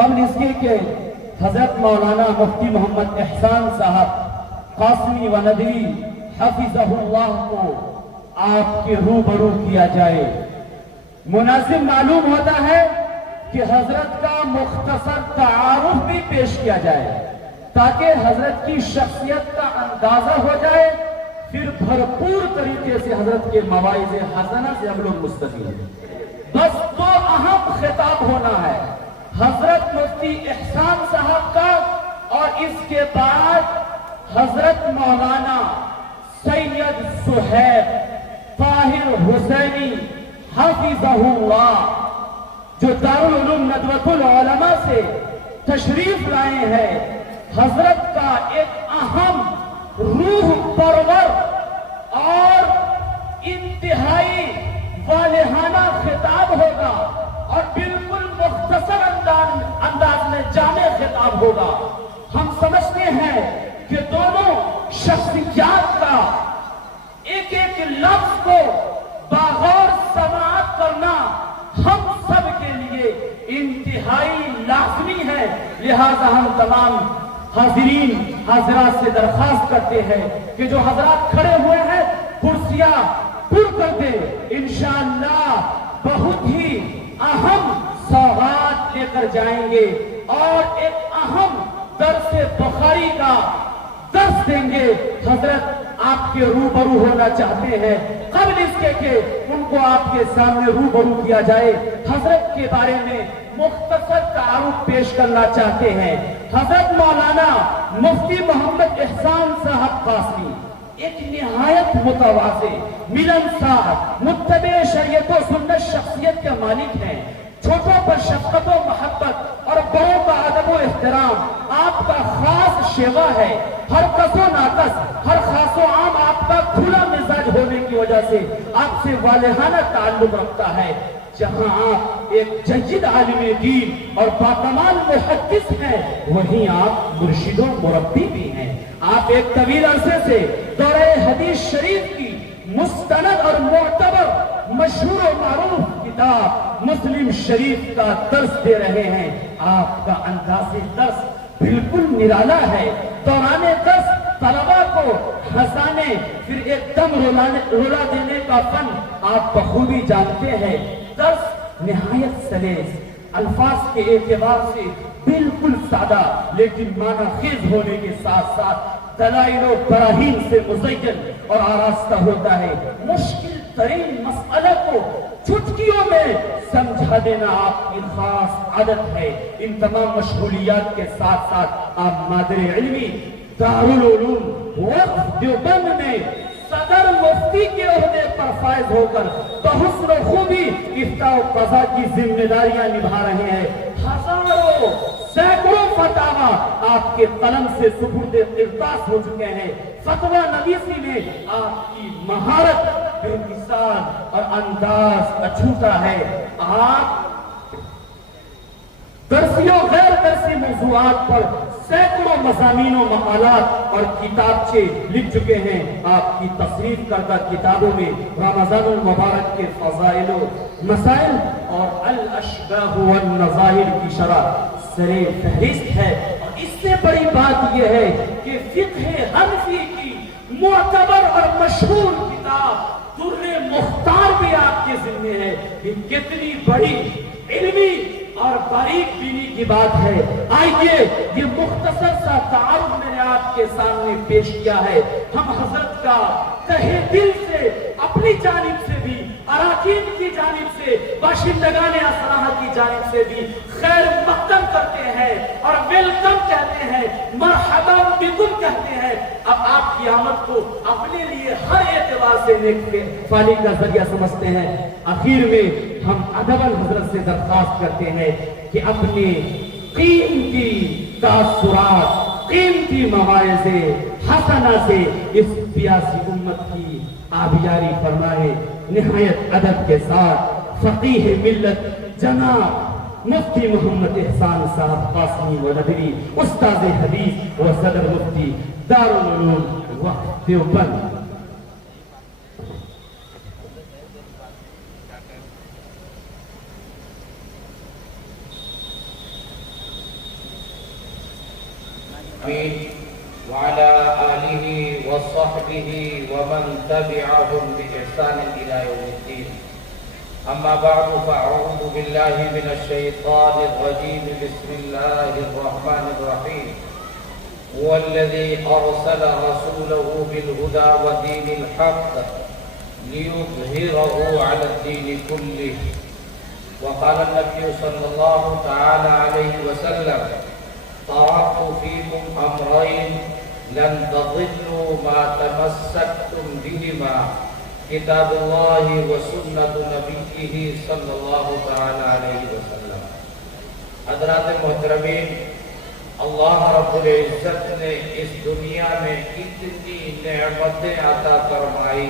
قبل اس کے کہ حضرت مولانا مفتی محمد احسان صاحب قاسمی و ندوی حفظہ اللہ کو آپ کے روبرو کیا جائے، مناسب معلوم ہوتا ہے کہ حضرت کا مختصر تعارف بھی پیش کیا جائے تاکہ حضرت کی شخصیت کا اندازہ ہو جائے، پھر بھرپور طریقے سے حضرت کے مواعظ حسنہ سے ہم لوگ مستفید ہیں۔ بس دو اہم خطاب ہونا ہے، حضرت مفتی احسان صاحب کا اور اس کے بعد حضرت مولانا سید صہیب طاہر حسینی حفظہ اللہ جو دارالعلوم ندوۃ العلماء سے تشریف لائے ہیں۔ حضرت کا ایک اہم روح پرور اور انتہائی والہانہ خطاب ہوگا اور بالکل مختصر انداز میں جامع خطاب ہوگا۔ ہم سمجھتے ہیں کہ دونوں شخصیات کا ایک ایک لفظ کو باغور سماعت کرنا ہم سب کے لیے انتہائی لازمی ہے، لہذا ہم تمام حاضرین حاضرات سے درخواست کرتے ہیں کہ جو حضرات کھڑے ہوئے ہیں کرسیاں پر کر دیں، انشاءاللہ بہت ہی اہم سوغات لے کر جائیں گے اور ایک اہم درس بخاری کا درس دیں گے۔ حضرت آپ کے روبرو ہونا چاہتے ہیں، قبل اس کے کہ ان کو آپ کے سامنے روبرو کیا جائے حضرت کے بارے میں مختصر تعارف پیش کرنا چاہتے ہیں۔ حضرت مولانا مفتی محمد احسان صاحب قاسمی ایک نہایت متواضع، ملنسار، متبع شریعت و سنت شخصیت کے مالک ہیں۔ چھوٹوں پر شفقت و محبت اور بڑوں کا ادب و احترام آپ کا خاص شیوا ہے۔ ہر کس و ناقص، ہر خاص و عام آپ کا کھلا مزاج ہونے کی وجہ سے آپ سے والہانہ تعلق رکھتا ہے۔ جہاں آپ ایک جید عالم دین اور باکمال محدث ہیں، وہیں آپ مرشد و مربی بھی ہیں۔ آپ ایک طویل عرصے سے دورہ حدیث شریف کی مستند اور معتبر مشہور و معروف کتاب مسلم شریف کا درس دے رہے ہیں۔ آپ کا انداز درس بالکل نرالا ہے۔ دوران درس طلبہ کو ہنسانے پھر ایک دم رولا دینے کا فن آپ بخوبی جانتے ہیں۔ درس نہایت سلیس، الفاظ کے اعتبار سے بالکل سادہ لیکن معنی خیز ہونے کے ساتھ ساتھ دلائل و براہین سے مزین اور آراستہ ہوتا ہے۔ مشکل ترین مسئلہ کو چٹکیوں میں سمجھا دینا آپ کی خاص عادت ہے۔ ان تمام مشغولیات کے ساتھ ساتھ آپ مادر علمی دارالعلوم وقف دیوبند میں صدر مفتی کے عہدے پر فائز ہو کر بحسن و خوبی افتاء و قضاء کی ذمہ داریاں نبھا رہے ہیں۔ ہزاروں سینکڑوں فتاوا آپ کے قلم سے سپرد ارتاس ہو چکے ہیں۔ فتویٰ نویسی میں آپ کی مہارت بے مثال اور انداز اچھوتا ہے۔ آپ درسی و غیر درسی موضوعات پر سینکڑوں مضامین و مقالات اور کتابچے لکھ چکے ہیں۔ آپ کی تصریف کردہ کتابوں میں رمضان المبارک کے فضائل و مسائل اور الاشباہ والنظائر کی شرح سرِ فہرست ہے۔ اور اس سے بڑی بات یہ ہے کہ فقہ حنفی کی معتبر اور مشہور کتاب در مختار بھی آپ کے ذمہ ہے۔ یہ کتنی بڑی علمی اور باریک بینی کی بات ہے۔ آئیے یہ مختصر سا تعارف میں نے آپ کے سامنے پیش کیا ہے۔ ہم حضرت کا تہہ دل سے اپنی جانب سے بھی، اراکین کی جانب سے، باشندگان اسرہ کی جانب سے بھی خیر مقدم کرتے ہیں اور ویلکم کہتے ہیں، مرحبا بکم کہتے ہیں۔ اب آپ کی آمد کو اپنے لیے ہر اعتبار سے نیک فالی کا ذریعہ سمجھتے ہیں۔ آخر میں ہم ادباً حضرت سے درخواست کرتے ہیں کہ اپنے قیمتی تاثرات، قیمتی مواعظ حسنہ سے اس پیاسی امت کی آبیاری فرمائے۔ نہایت ادب کے ساتھ فقیہ ملت جناب مفتی محمد احسان صاحب قاسمی و ندوی، استاد حدیث و صدر مفتی دارالعلوم وقف دیوبند۔ وعلى آله وصحبه ومن تبعهم بإحسان إلى يوم الدين. أما بعد فأعوذ بالله من الشيطان الرجيم. بسم الله الرحمن الرحيم. هو الذي أرسل رسوله بالهدى ودين الحق ليظهره على الدين كله. وقال النبي صلى الله تعالى عليه وسلم: تركت فيكم أمرين لن تضلوا ما تمسكتم بهما کتاب اللہ و سنت نبیہ صلی اللہ تعالی علیہ وسلم. حضرات محترمین، اللہ رب العزت نے اس دنیا میں اتنی نعمتیں عطا فرمائی،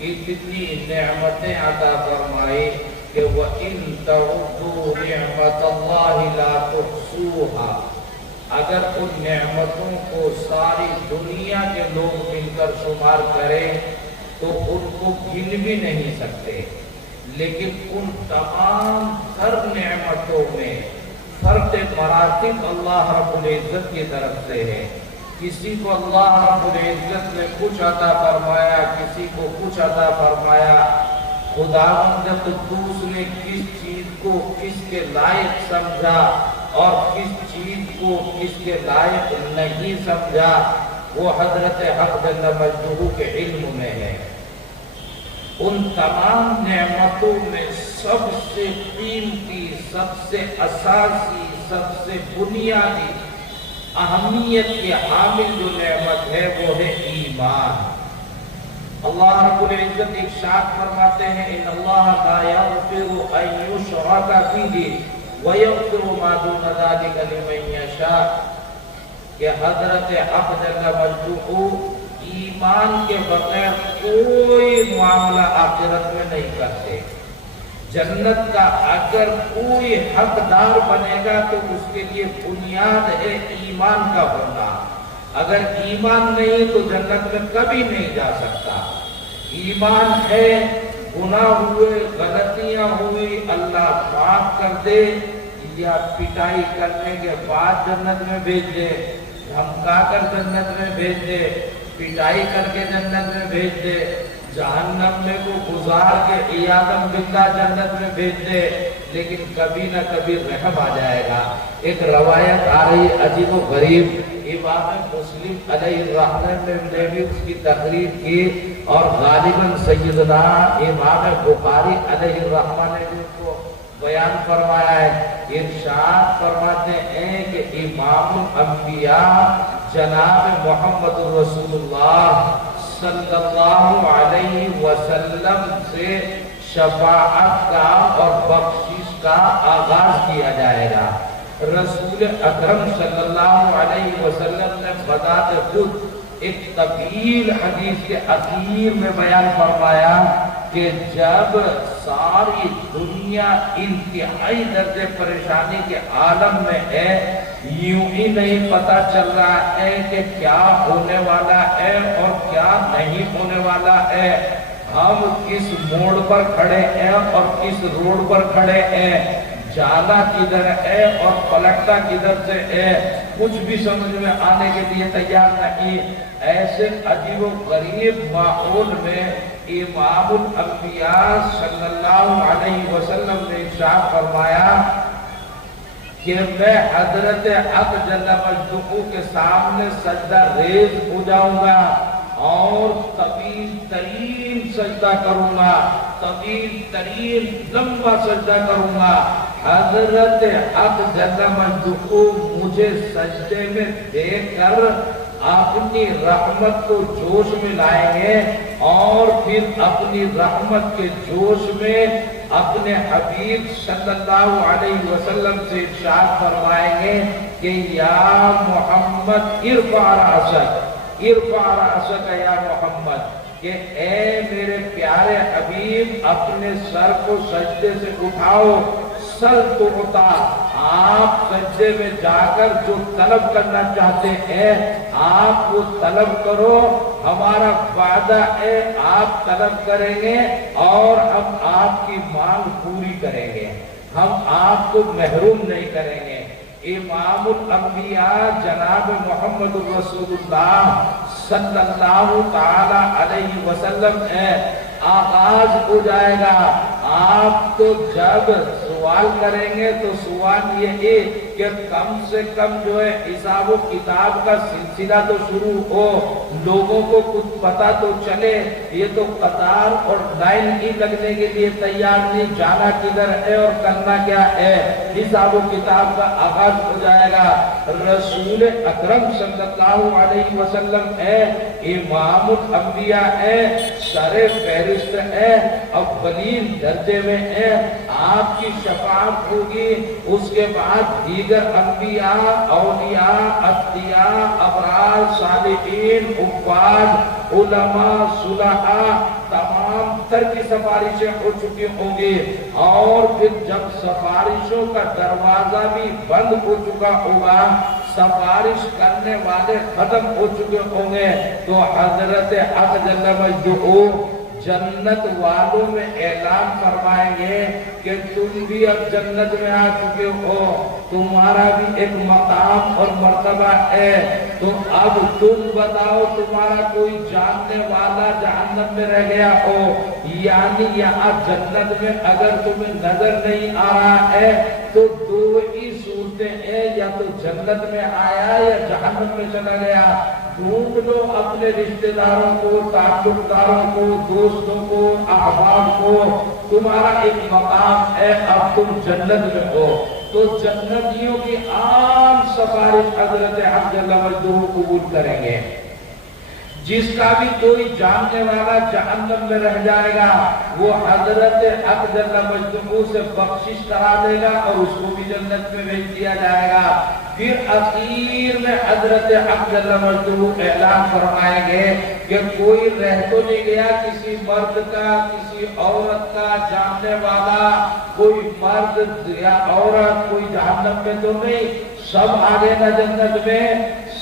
اتنی نعمتیں عطا فرمائی کہ وَإِن تَعُدُّوا نِعْمَةَ اللَّهِ لَا تُحْصُوهَا. اگر ان نعمتوں کو ساری دنیا کے لوگ مل کر شمار کریں تو ان کو گن بھی نہیں سکتے. لیکن ان تمام ہر نعمتوں میں فرق مراتب اللہ رب العزت کی طرف سے ہے. کسی کو اللہ رب العزت نے کچھ عطا فرمایا، کسی کو کچھ عطا فرمایا. خداوند قدوس نے کس چیز کو کس کے لائق سمجھا اور کس چیز کو کس کے لائق نہیں سمجھا، وہ حضرت حق جل مجدہ کے علم میں ہے. ان تمام نعمتوں میں سب سے قیمتی، سب سے اساسی، سب سے بنیادی اہمیت کے حامل جو نعمت ہے وہ ہے ایمان. اللہ رب العزت ارشاد فرماتے ہیں: ان اللہ لا یغفر ان یشرک بہ ویغفر ما دون ذلک لمن یشاء. کہ حضرت حق جل مجدہ ایمان کے بغیر کوئی معاملہ آخرت میں نہیں کرتے. جنت کا اگر کوئی حقدار بنے گا تو اس کے لیے بنیاد ہے ایمان کا ہونا. اگر ایمان نہیں تو جنت میں کبھی نہیں جا سکتا. ایمان ہے، گناہ ہوئے، غلطیاں ہوئی، اللہ معاف کر دے یا پٹائی کرنے کے بعد جنت میں بھیج دے، دھمکا کر جنت میں بھیج دے، پٹائی کر کے جنت میں بھیج دے، جہنم میں کو گزار کے عیاذاً باللہ جنت میں بھیج دے، لیکن کبھی نہ کبھی رحم آ جائے گا. ایک روایت آ رہی عجیب و غریب، امام مسلم علیہ الرحمہ نے بھی اس کی تقریر کی اور غالباً سیدنا امام بخاری علیہ الرحمہ نے بھی اس کو بیان فرمایا ہے. ارشاد فرماتے ہیں کہ امام الانبیاء جناب محمد رسول اللہ صلی اللہ علیہ وسلم سے شفاعت کا اور بخشش کا آغاز کیا جائے گا. رسول اکرم صلی اللہ علیہ وسلم نے بذات خود ایک طویل حدیث کے اخیر میں بیان فرمایا کہ جب ساری دنیا انتہائی درجے پریشانی کے عالم میں ہے، یوں ہی نہیں پتا چل رہا ہے کہ کیا ہونے والا ہے اور کیا نہیں ہونے والا ہے، ہم کس موڑ پر کھڑے ہیں اور کس روڈ پر کھڑے ہیں، جانا کدھر ہے اور پلٹنا کدھر سے ہے، کچھ بھی سمجھ میں آنے کے لیے تیار نہیں. ایسے عجیب و غریب ماحول میں امام الانبیاء صلی اللہ علیہ وسلم نے ارشاد فرمایا کہ میں حضرت حق جل مجدہ کے سامنے سجدہ ریز ہو جاؤں گا اور طویل ترین سجدہ کروں گا، طویل ترین لمبا سجدہ کروں گا. حضرت حق جل مجدہ مجھے سجدے میں دیکھ کر اپنی رحمت کو جوش میں لائیں گے اور پھر اپنی رحمت کے جوش میں اپنے حبیب صلی اللہ علیہ وسلم سے ارشاد فرمائیں گے کہ یا محمد ارفع رأسک، ارفع رأسک یا محمد، کہ اے میرے پیارے حبیب اپنے سر کو سجدے سے اٹھاؤ. سر تو اٹھا، آپ سجدے میں جا کر جو طلب کرنا چاہتے ہیں آپ وہ طلب کرو. ہمارا وعدہ ہے آپ طلب کریں گے اور ہم آپ کی مانگ پوری کریں گے، ہم آپ کو محروم نہیں کریں گے. امام الانبیاء جناب محمد رسول اللہ صلی اللہ تعالی علیہ وسلم ہے۔ آغاز ہو جائے گا، آپ تو جب سوال کریں گے تو سوال یہ ہے کہ کم سے کم جو ہے حساب و کتاب کا سلسلہ تو شروع ہو، لوگوں کو کچھ پتا تو چلے۔ یہ تو قطار اور لائن ہی لگنے کے لیے تیار نہیں، جانا کدھر ہے اور کرنا کیا ہے۔ حساب و کتاب کا آغاز ہو جائے گا۔ رسول اکرم صلی اللہ علیہ وسلم ہے، امام الانبیاء ہے، سر فہرست ہے، اولین درجے میں ہے، آپ کی شفاعت ہوگی۔ اس کے بعد دیگر انبیاء، اولیاء، اتقیاء، ابرار، صالحین، عباد، علماء، صلحاء، تمام تر کی سفارشیں ہو چکی ہوں گی، اور پھر جب سفارشوں کا دروازہ بھی بند ہو چکا ہوگا، سفارش کرنے والے ختم ہو چکے ہوں گے، تو حضرت حق جل مجدہ جنت والوں میں اعلان فرمائیں گے کہ تم بھی اب جنت میں آ چکے ہو، تمہارا بھی ایک مقام اور مرتبہ ہے، تو اب تم بتاؤ تمہارا کوئی جاننے والا جہنم میں رہ گیا ہو، یعنی یہاں جنت میں اگر تمہیں نظر نہیں آ رہا ہے تو دو ہی صورتیں ہیں، یا تو جنت میں آیا یا جہنم میں چلا گیا۔ ڈھونڈ لو اپنے رشتہ داروں کو، تعلق داروں کو، دوستوں کو، احباب کو، تمہارا ایک مقام ہے، اب تم جنت میں ہو۔ تو جنتیوں کی عام سفارش حضرت حق جل مجدہ قبول کریں گے۔ جس کا بھی کوئی جاننے والا جہنم میں رہ جائے گا، وہ حضرت حق جل مجدہ سے بخشش کرا دے گا اور اس کو بھی جنت میں بھیج دیا جائے گا۔ پھر اخیر میں حضرت حق جل مجدہ اعلان فرمائیں گے کہ کوئی رہ تو نہیں گیا کسی مرد کا، کسی عورت کا جاننے والا، کوئی مرد یا عورت کوئی جہنم میں تو نہیں، سب آگے نہ جنت میں۔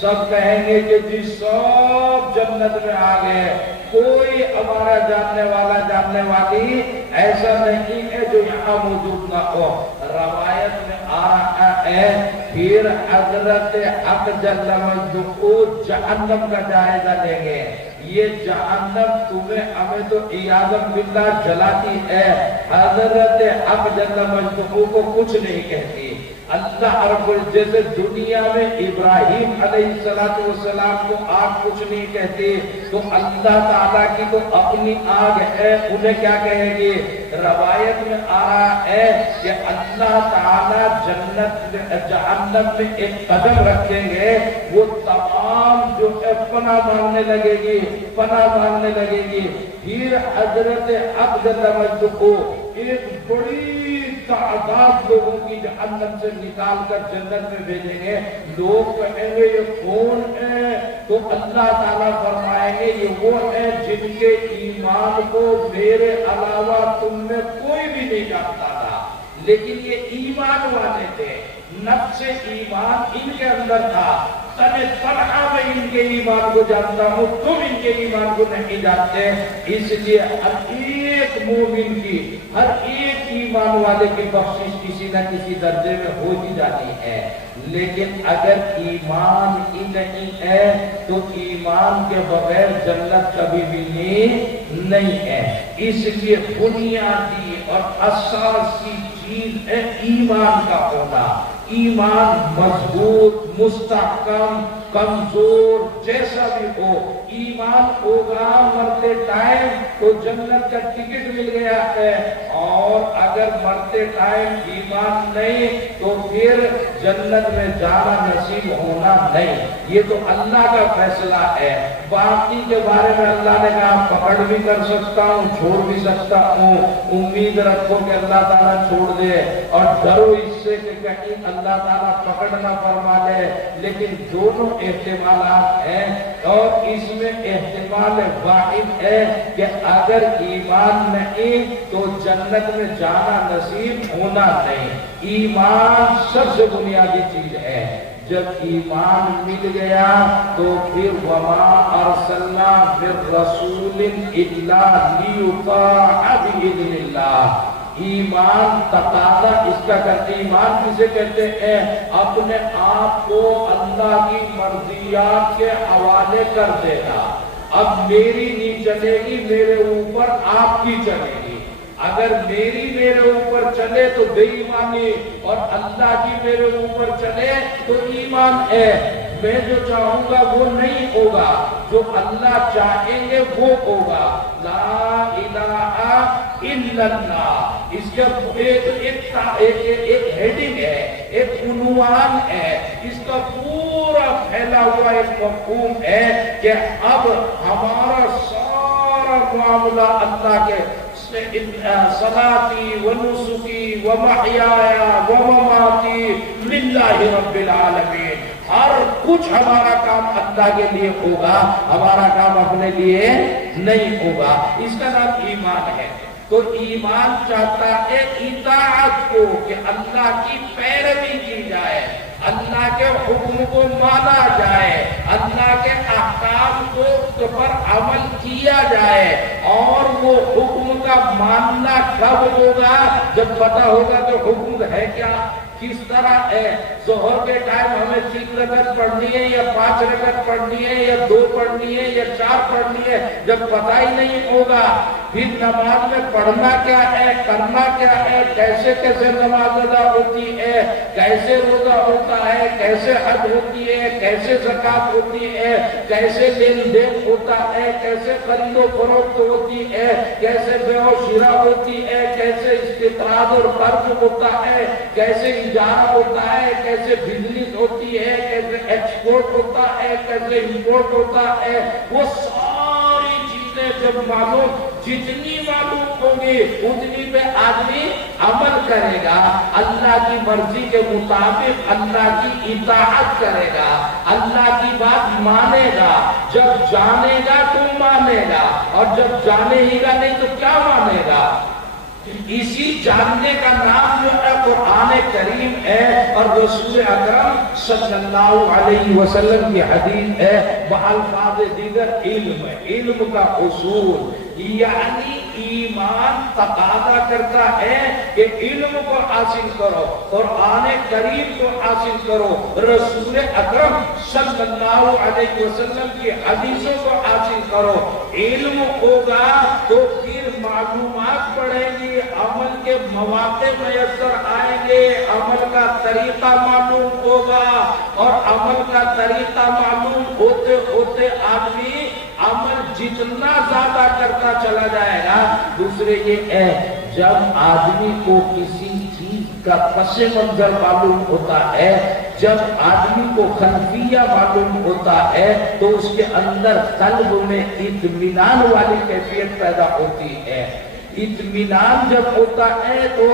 سب کہیں گے کہ جی سب جنت میں آ گئے، کوئی ہمارا جاننے والا جاننے والی ایسا نہیں ہے جو یہاں موجود نہ ہو۔ روایت میں آ رہا ہے پھر حضرت حق جل مجدہ جہنم کا جائزہ لیں گے۔ یہ جہنم تمہیں ہمیں تو عیاذ باللہ جلاتی ہے، حضرت حق جل مجدہ کو کچھ نہیں کہتی۔ اللہ رب جیسے دنیا میں ابراہیم علیہ السلام کو آگ کچھ نہیں کہتے، تو اللہ تعالیٰ کی تو اپنی آگ ہے، انہیں کیا کہے گی؟ روایت میں آ رہا ہے کہ اللہ تعالیٰ جہنم میں ایک قدم رکھیں گے، وہ تمام جو ہے پناہ مانگنے لگے گی، پناہ مانگنے لگے گی۔ پھر حضرت حق جل مجدہ ایک بڑی تعداد لوگوں کی جہنم سے نکال کر جنت میں بھیجیں گے۔ لوگ کہیں گے یہ کون ہے؟ تو اللہ تعالیٰ فرمائیں گے یہ وہ ہیں جن کے ایمان کو میرے علاوہ تم میں کوئی بھی نہیں جانتا تھا، لیکن یہ ایمان والے تھے، نفس ایمان ان کے اندر تھا۔ طلحہ میں ان کے ایمان کو جانتا ہوں، تم ان کے ایمان کو نہیں جانتے، اس لیے ہر ایک مومن کی، ہر ایک ایمان والے کی بخشش کسی نہ کسی درجے میں ہو ہی جاتی ہے۔ لیکن اگر ایمان ہی نہیں ہے تو ایمان کے بغیر جنت کبھی بھی نہیں ہے۔ اس لیے بنیادی اور اساسی چیز ہے ایمان کا ہونا۔ ایمان مضبوط، مستحکم، کمزور جیسا بھی ہو، ایمان ہوگا مرتے ٹائم تو جنت کا ٹکٹ مل گیا ہے، اور اگر مرتے ٹائم ایمان نہیں تو پھر جنت میں جانا نصیب ہونا نہیں۔ یہ تو اللہ کا فیصلہ ہے، باقی کے بارے میں اللہ نے کہا پکڑ بھی کر سکتا ہوں، چھوڑ بھی سکتا ہوں۔ امید رکھو کہ اللہ تعالیٰ چھوڑ دے، اور ڈرو اس سے کہ کہیں اللہ تعالیٰ پکڑ نہ فرما لے۔ لیکن دونوں احتمالات ہیں، اور اس میں احتمال واحد ہے کہ اگر ایمان نہیں تو جنت میں جانا نصیب ہونا نہیں۔ ایمان سب سے بنیادی چیز ہے۔ جب ایمان مل گیا تو پھر وما ارسلنا من رسول الا لیطاع باذن اللہ، ایمان تقاضا اس کا کرتے، ایمان کسے کہتے ہیں؟ اپنے آپ کو اللہ کی مرضیات کے حوالے کر دینا۔ اب میری نہیں چلے گی، میرے اوپر آپ کی چلے گی۔ اگر میری میرے اوپر چلے تو بے ایمانی، اور اللہ کی میرے اوپر چلے تو ایمان ہے۔ میں جو چاہوں گا وہ نہیں ہوگا، جو اللہ چاہیں گے وہ ہوگا۔ لا الہ الا اللہ، اس کا ایک ہیڈنگ ہے، ایک عنوان ہے، اس کا پورا پھیلا ہوا ایک مفہوم ہے کہ اب ہمارا سارا معاملہ اللہ کے صلاتی و نسکی و محیای و مماتی للہ رب العالمین۔ ہر کچھ ہمارا کام اللہ کے لیے ہوگا، ہمارا کام اپنے لیے نہیں ہوگا۔ اس کا نام ایمان ہے۔ تو ایمان چاہتا ہے اطاعت کو، کہ اللہ کی پیروی کی جائے، اللہ کے حکم کو مانا جائے، اللہ کے احکام کو پر عمل کیا جائے۔ اور وہ حکم کا ماننا کب ہوگا؟ جب پتہ ہوگا کہ حکم ہے کیا، کس طرح ہے۔ ظہر کے ٹائم ہمیں 3 رکعت پڑھنی ہے یا 5 رکعت پڑھنی ہے یا 2 پڑھنی ہے یا 4 پڑھنی ہے، جب پتہ ہی نہیں ہوگا، پھر نماز میں پڑھنا کیا ہے، کرنا کیا ہے، کیسے کیسے نماز ادا ہوتی ہے، کیسے روزہ ہوتا ہے، کیسے حج ہوتی ہے، کیسے زکات ہوتی ہے، کیسے لین دین ہوتا ہے، کیسے خرید و فروخت ہوتی ہے، کیسے بیع و شراء ہوتی ہے، کیسے استقراض اور قرض ہوتا ہے، کیسے اجارہ ہوتا ہے، کیسے بزنس ہوتی ہے، کیسے ایکسپورٹ ہوتا ہے، کیسے امپورٹ ہوتا ہے، وہ ساری چیزیں جب معلوم، جتنی معلوم ہوں گی اتنی پہ آدمی عمل کرے گا، اللہ کی مرضی کے مطابق اللہ کی اطاعت کرے گا، اللہ کی بات مانے گا۔ جب جانے گا تو مانے گا، اور جب جانے ہی گا نہیں تو کیا مانے گا؟ اسی جاننے کا نام جو ہے قرآن کریم ہے، اور رسول اکرم صلی اللہ علیہ وسلم کی حدیث ہے بألفاظ دیگر علم، علم کا اصول، یعنی ایمان تقاضا کرتا ہے کہ علم کو حاصل کرو، قرآن کریم کو حاصل کرو، رسول اکرم صلی اللہ علیہ وسلم کی حدیثوں کو حاصل کرو۔ علم ہوگا تو پھر معلومات بڑھیں گی، عمل کے مواقع میسر آئیں گے، عمل کا طریقہ معلوم ہوگا، اور عمل کا طریقہ معلوم ہوتے ہوتے آدمی عمل جتنا زیادہ کرتا چلا جائے گا۔ دوسرے یہ ہے، جب آدمی کو کسی چیز کا پس منظر معلوم ہوتا ہے، جب آدمی کو خلفیہ معلوم ہوتا ہے، تو اس کے اندر قلب میں اطمینان والی کیفیت پیدا ہوتی ہے۔ اطمینان جب ہوتا ہے تو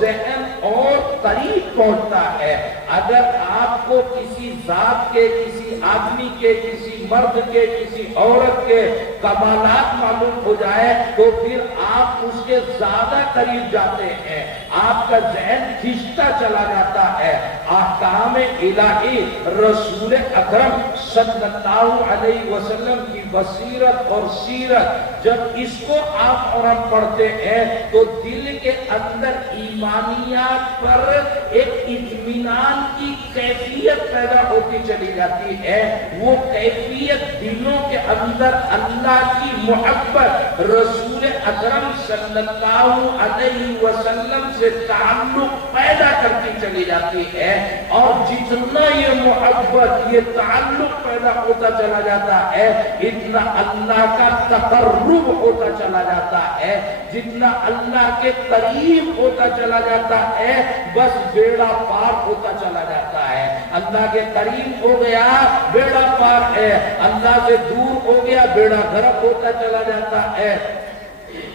ذہن اور قریب پہنچتا ہے۔ اگر آپ کو کسی ذات کے، کسی آدمی کے، کسی مرد کے، کسی عورت کے کمالات معلوم ہو جائے تو پھر آپ اس کے زیادہ قریب جاتے ہیں، آپ کا ذہن کھنچتا چلا جاتا ہے۔ احکام الہی رسول اکرم صلی اللہ علیہ وسلم کی بصیرت اور سیرت، جب اس کو آپ اور ہم پڑھتے ہیں تو دل کے اندر ایمانیات پر ایک اطمینان کی کیفیت پیدا ہوتی چلی جاتی ہے۔ وہ کیفیت دلوں کے اندر اللہ کی محبت، رسول اکرم صلی اللہ علیہ وسلم سے تعلق پیدا کرتی چلی جاتی ہے، اور جتنا یہ محبت، یہ تعلق پیدا ہوتا چلا جاتا ہے، اتنا اللہ کا تقرب ہوتا چلا جاتا ہے، جتنا اللہ کے قریب ہوتا چلا جاتا ہے، بس بیڑا پار ہوتا چلا جاتا ہے۔ اللہ کے قریب ہو گیا بیڑا پار ہے، اللہ سے دور ہو گیا بیڑا غرق ہوتا چلا جاتا ہے۔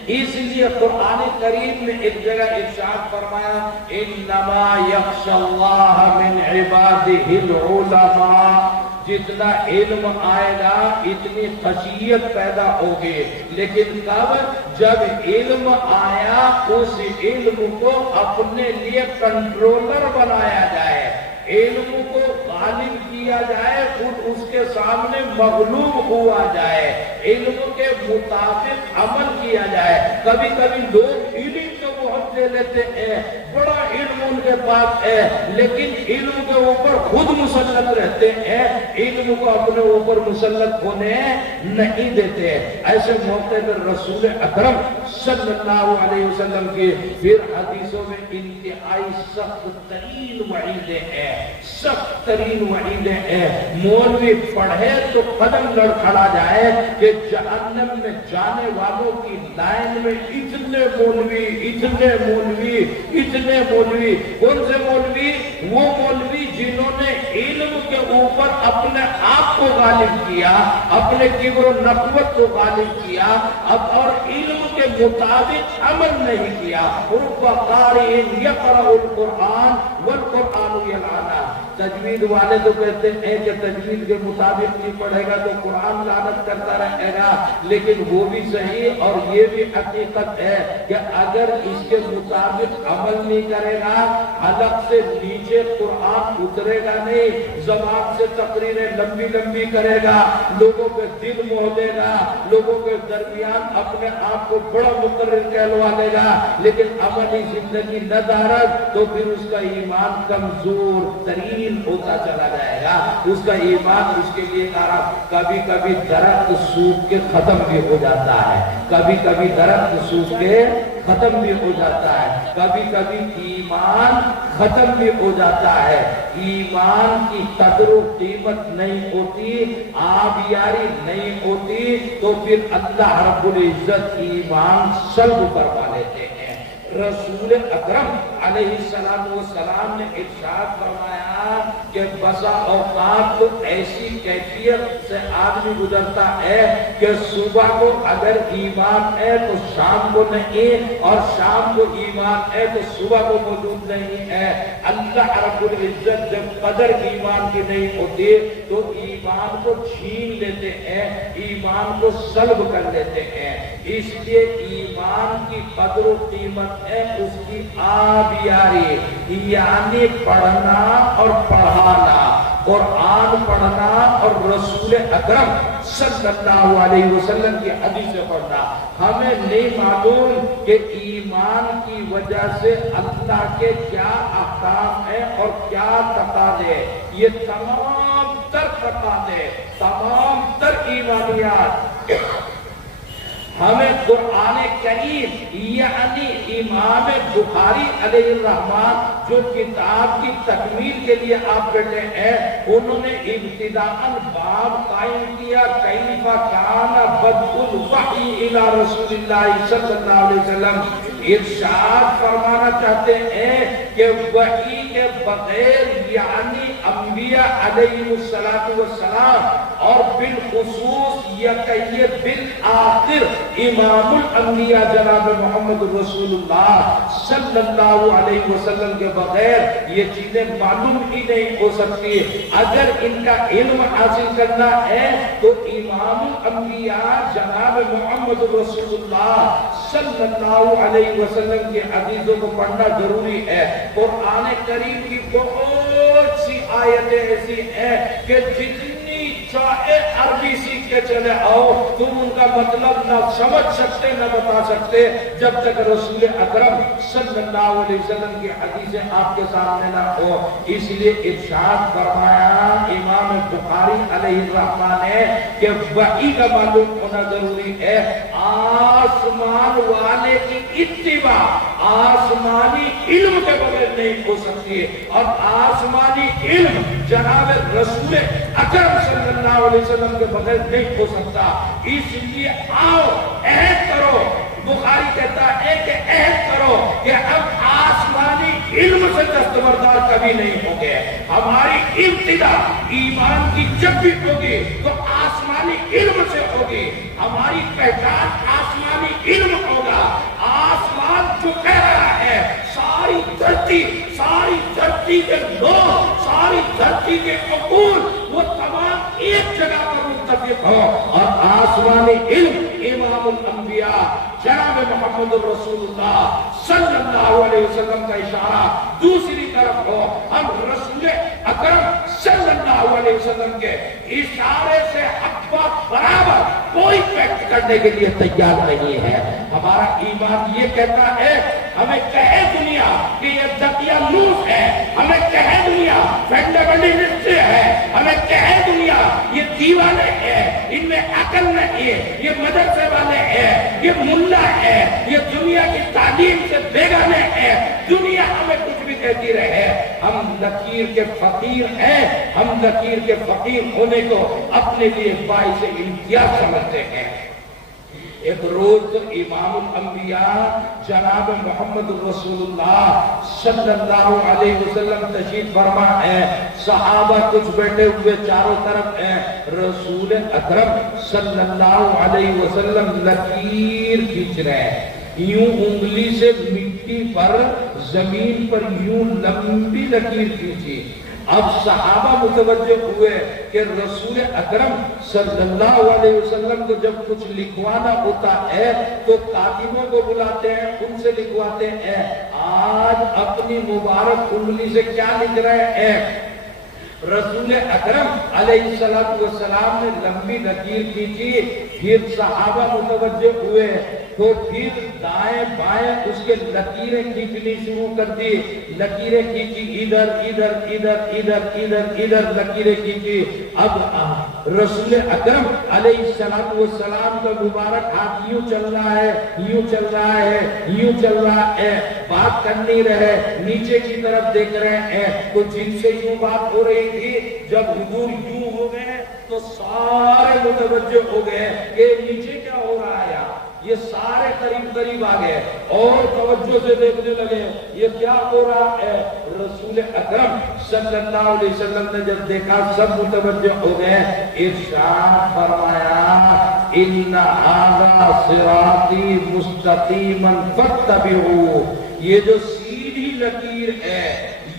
اس لیے قرآن کریم میں ایک جگہ ارشاد فرمایا، انما یخشی اللہ من عبادہ العلماء۔ جتنا علم آئے گا اتنی خشیت پیدا ہوگی، لیکن کب؟ جب علم آیا اس علم کو اپنے لیے کنٹرولر بنایا جائے، علم کو غالب کیا جائے، خود اس کے سامنے مغلوب ہوا جائے، علم کے مطابق عمل کیا جائے۔ کبھی کبھی لوگ علم کو بہت لے لیتے ہیں، بڑا علم ان کے پاس ہے، لیکن علم کے اوپر خود مسلط رہتے ہیں، علم کو اپنے اوپر مسلط ہونے نہیں دیتے۔ ایسے موقع پر رسول اکرم صلی اللہ علیہ وسلم کی پھر حدیثوں میں انتہائی سخت ترین وعیدیں ہیں، سخت ترین وعیدیں ہیں۔ مولوی پڑھے تو قدم لڑکھڑا جائے کہ جہنم میں جانے والوں کی لائن میں اتنے مولوی، اتنے مولوی، اتنے مولوی۔ کون سے مولوی؟ وہ مولوی جنہوں نے علم کے اوپر اپنے آپ کو غالب کیا، اپنے کبر و نخوت کو غالب کیا، اور علم کے مطابق عمل نہیں کیا۔ رب قارئ یقرأ القرآن والقرآن یلعنہ۔ تجوید والے تو کہتے ہیں کہ تجوید کے مطابق نہیں پڑھے گا تو قرآن لعنت کرتا رہے گا، لیکن وہ بھی صحیح اور یہ بھی حقیقت ہے کہ اگر اس کے مطابق عمل نہیں کرے گا، حلق سے نیچے قرآن اترے گا نہیں، زبان سے تقریریں لمبی لمبی کرے گا، لوگوں کے دل موہ دے گا، لوگوں کے درمیان اپنے آپ کو بڑا مقرر کہلوا لے گا، لیکن عملی زندگی نہ دارد تو پھر اس کا ایمان کمزور ترین ہوتا چلا جائے گا۔ اس کا ایمان اس کے لیے کبھی کبھی درخت سوکھ کے ختم بھی ہو جاتا ہے، کبھی کبھی درخت سوکھ کے ختم بھی ہو جاتا ہے، کبھی کبھی ایمان ختم بھی ہو جاتا ہے۔ ایمان کی قدر و قیمت نہیں ہوتی، آبیاری نہیں ہوتی تو پھر اللہ رب العزت ایمان سلب کروا لیتے ہیں۔ رسول اکرم علیہ السلام نے ارشاد فرمایا کہ بسا اوقات تو ایسی کیفیت سے آدمی گزرتا ہے کہ صبح کو اگر ایمان ہے تو شام کو نہیں، اور شام کو ایمان ہے تو صبح کو موجود نہیں ہے۔ اللہ رب العزت جب قدر ایمان کی نہیں ہوتی تو ایمان کو چھین لیتے ہیں، ایمان کو سلب کر لیتے ہیں۔ اس لیے ایمان کی قدر و قیمت ہے اس کی آبیاری، یعنی پڑھنا اور پڑھانا، قرآن پڑھنا اور رسول اکرم صلی اللہ علیہ وسلم کی حدیث پڑھنا۔ ہمیں نہیں معلوم کہ ایمان کی وجہ سے اللہ کے کیا احکام ہیں اور کیا تقاضے، یہ تمام تر تقاضے، تمام تر ایمانیات ہمیں قرآن کریم یعنی امام بخاری علیہ الرحمن جو کتاب کی تکمیل کے لیے آپ بیٹھے ہیں، انہوں نے ابتداءً باب قائم کیا کیف کان بدء الوحی الی رسول اللہ صلی اللہ علیہ وسلم۔ ارشاد فرمانا چاہتے ہیں کہ وحی کے بغیر یعنی انبیاء علیہ السلام اور بالخصوص یہ بالآخر امام الانبیاء جناب محمد رسول اللہ صلی اللہ علیہ وسلم کے بغیر یہ چیزیں معلوم ہی نہیں ہو سکتی۔ اگر ان کا علم حاصل کرنا ہے تو امام الانبیاء جناب محمد رسول اللہ صلی اللہ علیہ وسلم کے حدیثوں کو پڑھنا ضروری ہے۔ قرآن کریم کی بہت سی آیتیں ایسی ہیں کہ جتنی چاہے عربی سیکھ کے چلے آؤ تم ان کا مطلب نہ سمجھ سکتے نہ بتا سکتے جب تک رسول اکرم صلی اللہ علیہ وسلم کی حدیثیں آپ کے سامنے نہ ہو۔ اس لیے ارشاد فرمایا امام بخاری علیہ الرحمن نے کہ وحی کا معلوم ہونا ضروری ہے۔ آسمان والے کی اتباع آسمانی علم کے بغیر نہیں ہو سکتی، اور آسمانی علم جناب رسول اکرم صلی اللہ علیہ وسلم کے بغیر نہیں ہو سکتا۔ اس لیے آؤ عہد کرو، بخاری کہتا ہے کہ عہد کرو کہ اب آسمانی علم سے دستبردار کبھی نہیں ہوں گے۔ ہماری ابتدا ایمان کی جب بھی ہوگی تو آسمانی علم سے ہوگی، ہماری پہچان آسمانی علم ہوگا۔ آسمان جو کہہ رہا ہے ساری دھرتی کے لوگ، ساری دھرتی کے عقول وہ تمام ایک جگہ پر متفق ہو، اور آسمانی علم امام الانبیاء جناب محمد رسول اللہ صلی اللہ علیہ وسلم کا اشارہ دوسری طرف ہو۔ ہم رسول اکرم صلی اللہ اللہ علیہ وسلم کے اشارے سے حق بات برابر کوئی فیکٹ کرنے کے لیے تیار نہیں ہے۔ ہمارا ایمان یہ کہتا ہے، ہمیں کہے دنیا کہ یہ دقیانوس ہے، ہمیں کہے دنیا فنڈامنٹلسٹ ہے، ہمیں کہے دنیا یہ دیوانے ہیں، ان میں عقل نہیں ہے، یہ مدرسے والے ہیں، یہ ملا ہے، یہ دنیا کی تعلیم سے بیگانے ہیں، دنیا ہمیں کچھ بھی کہتی رہے، ہم لکیر کے فقیر ہیں، ہم لکیر کے فقیر ہونے کو اپنے لیے باعث امتیاز سمجھتے ہیں۔ ایک روز امام الانبیاء جناب محمد رسول اللہ صلی اللہ علیہ وسلم تشریف فرما ہے، صحابہ کچھ بیٹھے ہوئے چاروں طرف ہیں، رسول اکرم صلی اللہ علیہ وسلم لکیر کھینچ رہے ہیں، یوں انگلی سے مٹی پر زمین پر یوں لمبی لکیر کھینچی۔ اب صحابہ متوجہ ہوئے کہ رسول اکرم صلی اللہ علیہ وسلم کو جب کچھ لکھوانا ہوتا ہے تو کاتبوں کو بلاتے ہیں، ان سے لکھواتے ہیں، آج اپنی مبارک انگلی سے کیا لکھ رہے ہیں؟ رسول اکرم علیہ السلام نے لمبی لکیر کھینچی، پھر صحابہ متوجہ ہوئے تو پھر دائیں بائیں اس کے لکیریں کھینچنی شروع کر دی، لکیریں کھینچی، ادھر ادھر ادھر ادھر ادھر ادھر لکیریں کھینچی۔ اب رسول اکرم علیہ السلام کا مبارک ہاتھ یوں چل رہا ہے، یوں چل رہا ہے، یوں چل رہا ہے، بات کر نہیں رہے، نیچے کی طرف دیکھ رہے ہیں، تو جن سے یوں بات ہو رہی تھی، جب حضور یوں ہو گئے تو سارے متوجہ ہو گئے کہ نیچے کیا ہو رہا ہے، یہ سارے قریب قریب آ گئے اور توجہ سے دیکھنے لگے یہ کیا ہو رہا ہے۔ رسول اکرم صلی اللہ علیہ وسلم نے جب دیکھا سب متوجہ ہو گئے، ارشاد فرمایا، ان ھذا صراطی مستقیما فاتبعوہ، یہ جو سیدھی لکیر ہے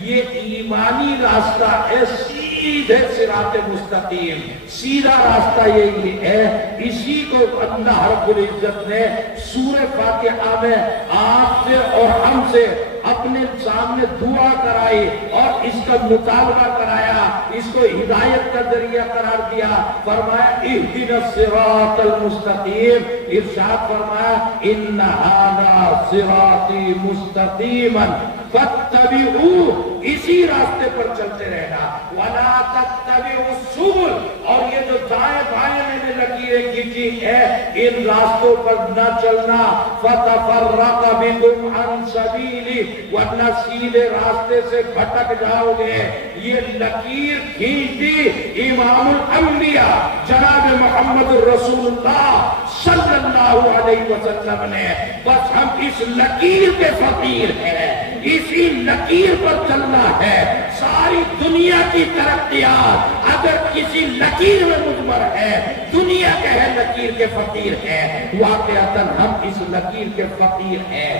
یہ ایمانی راستہ ہے، سیدھے صراط مستقیم، سیدھا راستہ یہی ہے۔ اسی کو اللہ رب العزت نے سورہ فاتحہ میں آپ سے اور ہم سے اپنے سامنے دعا کرائی اور اس کا مطالبہ کرایا، اس کو ہدایت کا ذریعہ قرار دیا، فرمایا اہدنا الصراط المستقیم، ارشاد فرمایا ان ھذا صراطی مستقیما فاتبعوہ، اسی راستے پر چلتے رہنا، ولا تتبعوا السبل، اور یہ جو دائیں بائیں میں نے لکیریں کھینچی ہے ان راستوں پر نہ چلنا، فتفرق بکم عن سبیلی، ورنہ سیدھے راستے سے بھٹک جاؤ گے۔ یہ لکیر کھینچ دی امام الانبیاء جناب محمد رسول اللہ صلی اللہ علیہ وسلم نے، بس ہم اس لکیر کے فقیر ہیں، اسی لکیر پر چلنا ہے۔ ساری دنیا کی ترقیات اگر کسی لکیر میں مجمر ہے، دنیا کے ہے لکیر کے فقیر ہے، واقعتاً ہم اس لکیر کے فقیر ہیں۔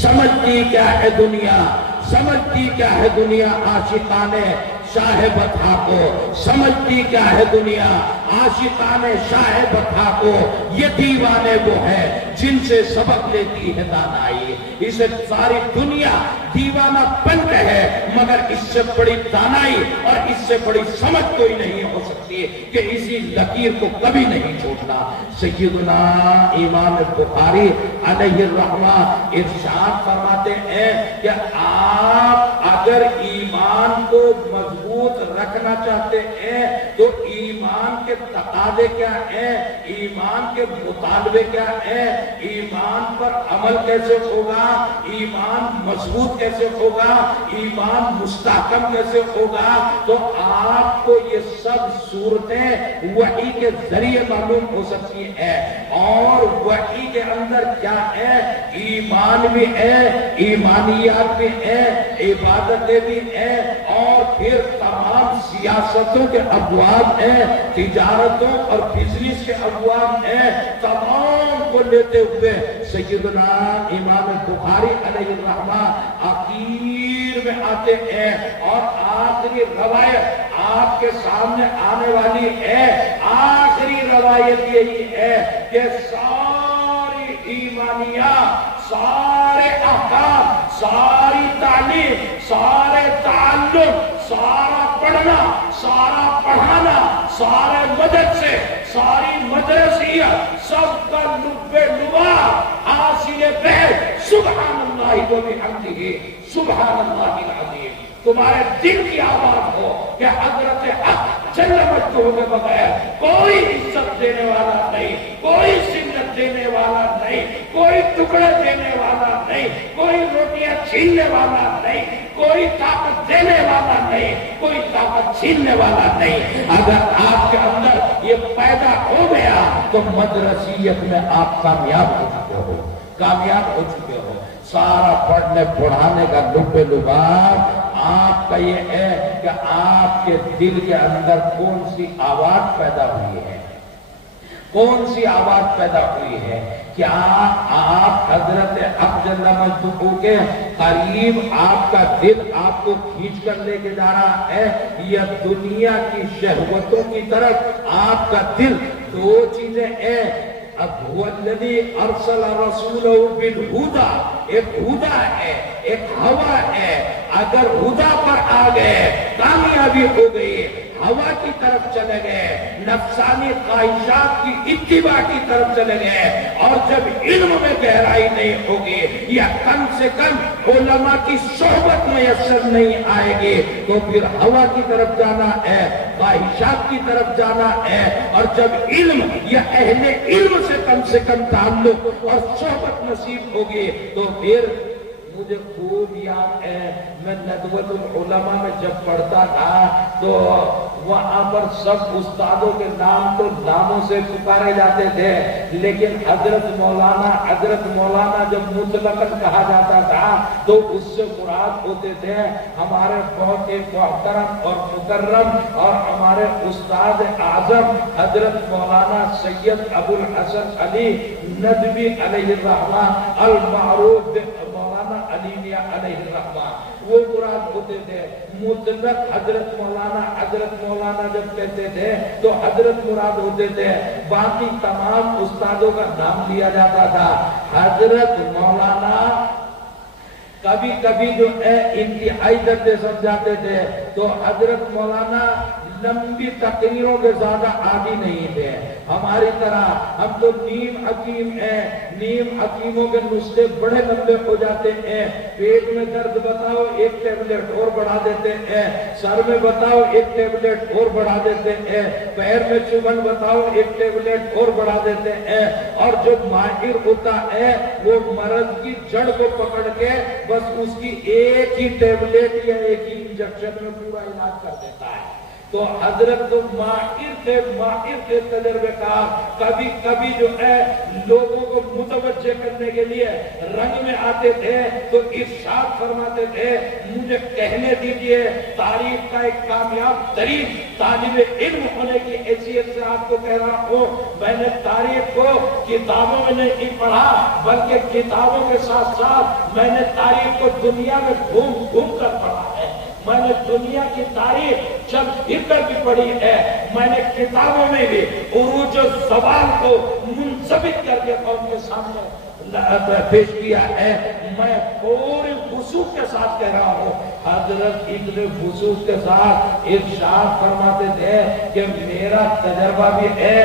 سمجھتی کیا ہے دنیا، سمجھتی کیا ہے دنیا عاشقان شاہ بطحا کو، سمجھتی کیا ہے دنیا عاشقان شاہ بطحا کو، یہ دیوانے وہ ہیں جن سے سبق لیتی ہے دانائی۔ اسے ساری دنیا دیوانہ پنٹ ہے، مگر اس سے بڑی دانائی اور اس سے بڑی سمجھ کوئی نہیں ہو سکتی کہ اسی لکیر کو کبھی نہیں چھوڑنا۔ سیدنا امام بخاری علیہ الرحمہ ارشاد فرماتے ہیں کہ آپ اگر ایمان کو مضبوط رکھنا چاہتے ہیں تو ایمان کے تقاضے کیا ہیں، ایمان کے مطالبے کیا ہیں، ایمان پر عمل کیسے ہوگا، ایمان مضبوط کیسے ہوگا، ایمان مستحکم کیسے ہوگا، تو آپ کو یہ سب صورتیں وحی کے ذریعے معلوم ہو سکتی ہیں۔ اور وحی کے اندر کیا ہے، ایمان بھی ہے، ایمانیات بھی ہیں، عبادتیں بھی ہیں، اور پھر تمام سیاستوں کے ابواب ہیں، تجارتوں اور بزنس کے ابواب ہیں، تمام کو لیتے ہوئے سیدنا امام بخاری علیہ الرحمہ آخر میں آتے ہیں اور آخری روایت آپ کے سامنے آنے والی ہے۔ آخری روایت یہی ہے کہ ساری ایمانیات، سارے احکام، ساری تعلیم، سارے تعلق، سارا پڑھنا، سارا پڑھانا، سارے مدرسے، ساری مدرسیت، سب کا لب لبا حاصل بہر سبحان اللہ و بحمدہ سبحان اللہ العظیم۔ تمہارے دل کی آواز ہو کہ حضرت حق جل مجدہ کے بغیر کوئی عزت دینے والا نہیں، کوئی سنت دینے والا نہیں، کوئی ٹکڑے دینے والا نہیں، کوئی روٹیاں چھیننے والا نہیں، کوئی طاقت دینے والا نہیں، کوئی طاقت چھیننے والا نہیں۔ اگر آپ کے اندر یہ پیدا ہو گیا تو مدرسیت میں آپ کامیاب ہو چکے ہو، کامیاب ہو چکے ہو۔ سارا پڑھنے پڑھانے کا لب لباب آپ کا یہ ہے کہ آپ کے دل کے اندر کون سی آواز پیدا ہوئی ہے، کون سی آواز پیدا ہوئی ہے۔ کیا آپ حضرت حق جل مجدہ کے قریب آپ کا دل آپ کو کھینچ کر لے کے جا رہا ہے، یا دنیا کی شہوتوں کی طرف آپ کا دل؟ دو چیزیں ہیں، هو الذي ارسل رسوله بالهدى، ایک ہدا ہے، ایک ہوا ہے۔ اگر ہدا پر آ گئے کامیابی ہو گئی، ہوا کی طرف چلے گئے، نفسانی خواہشات کی اتباع کی طرف چلے گئے، اور جب علم میں گہرائی نہیں ہوگی یا کم سے کم علماء کی صحبت میسر نہیں آئے گی تو پھر ہوا کی طرف جانا ہے، خواہشات کی طرف جانا ہے۔ اور جب علم یا اہل علم سے کم تعلق اور صحبت نصیب ہوگی تو پھر مجھے خوب یاد ہے، میں ندوۃ العلماء میں جب پڑھتا تھا تو وہاں پر سب استادوں کے نام تو ناموں سے پکارے جاتے تھے، لیکن حضرت مولانا جب مطلقاً کہا جاتا تھا تو اس سے مراد ہوتے تھے ہمارے بہت ہی محترم اور مکرم اور ہمارے استاد اعظم حضرت مولانا سید ابو الحسن علی ندوی علیہ الرحمہ المعروف مولانا علی میاں علیہ الرحمہ، وہ مراد ہوتے تھے۔ مطلق حضرت مولانا جب کہتے تھے تو حضرت مراد ہوتے تھے، باقی تمام استادوں کا نام لیا جاتا تھا۔ حضرت مولانا کبھی کبھی جو ہے انتہائی درجے سمجھاتے تھے، تو حضرت مولانا لمبی تقریروں کے زیادہ عادی نہیں تھے ہماری طرح۔ ہم تو نیم حکیم ہیں، نیم حکیموں کے نسخے بڑے لمبے ہو جاتے ہیں۔ پیٹ میں درد بتاؤ ایک ٹیبلٹ اور بڑھا دیتے ہیں، سر میں بتاؤ ایک ٹیبلٹ اور بڑھا دیتے ہیں، پیر میں چبھن بتاؤ ایک ٹیبلٹ اور بڑھا دیتے ہیں۔ اور جو ماہر ہوتا ہے وہ مرض کی جڑ کو پکڑ کے بس اس کی ایک ہی ٹیبلٹ یا ایک ہی انجیکشن میں پورا علاج کر دیتا ہے۔ تو حضرت تو ماہر تھے تجربے کار۔ کبھی کبھی جو ہے لوگوں کو متوجہ کرنے کے لیے رنگ میں آتے تھے تو ارشاد فرماتے تھے، مجھے کہنے دیجئے تاریخ کا ایک کامیاب ترین طالب علم ہونے کی حیثیت سے آپ کو کہہ رہا ہوں، میں نے تاریخ کو کتابوں میں نہیں پڑھا بلکہ کتابوں کے ساتھ ساتھ میں نے تاریخ کو دنیا میں گھوم کر پڑھا ہے۔ میں نے دنیا کی تاریخ چل پھر کر بھی پڑھی ہے، میں نے کتابوں میں بھی عروج الزوال کو منضبط کر کے قوم کے سامنے پیش کیا ہے۔ میں پورے وثوق کے ساتھ کہہ رہا ہوں، حضرت اتنے وثوق کے ساتھ ارشاد فرماتے تھے کہ میرا تجربہ بھی ہے،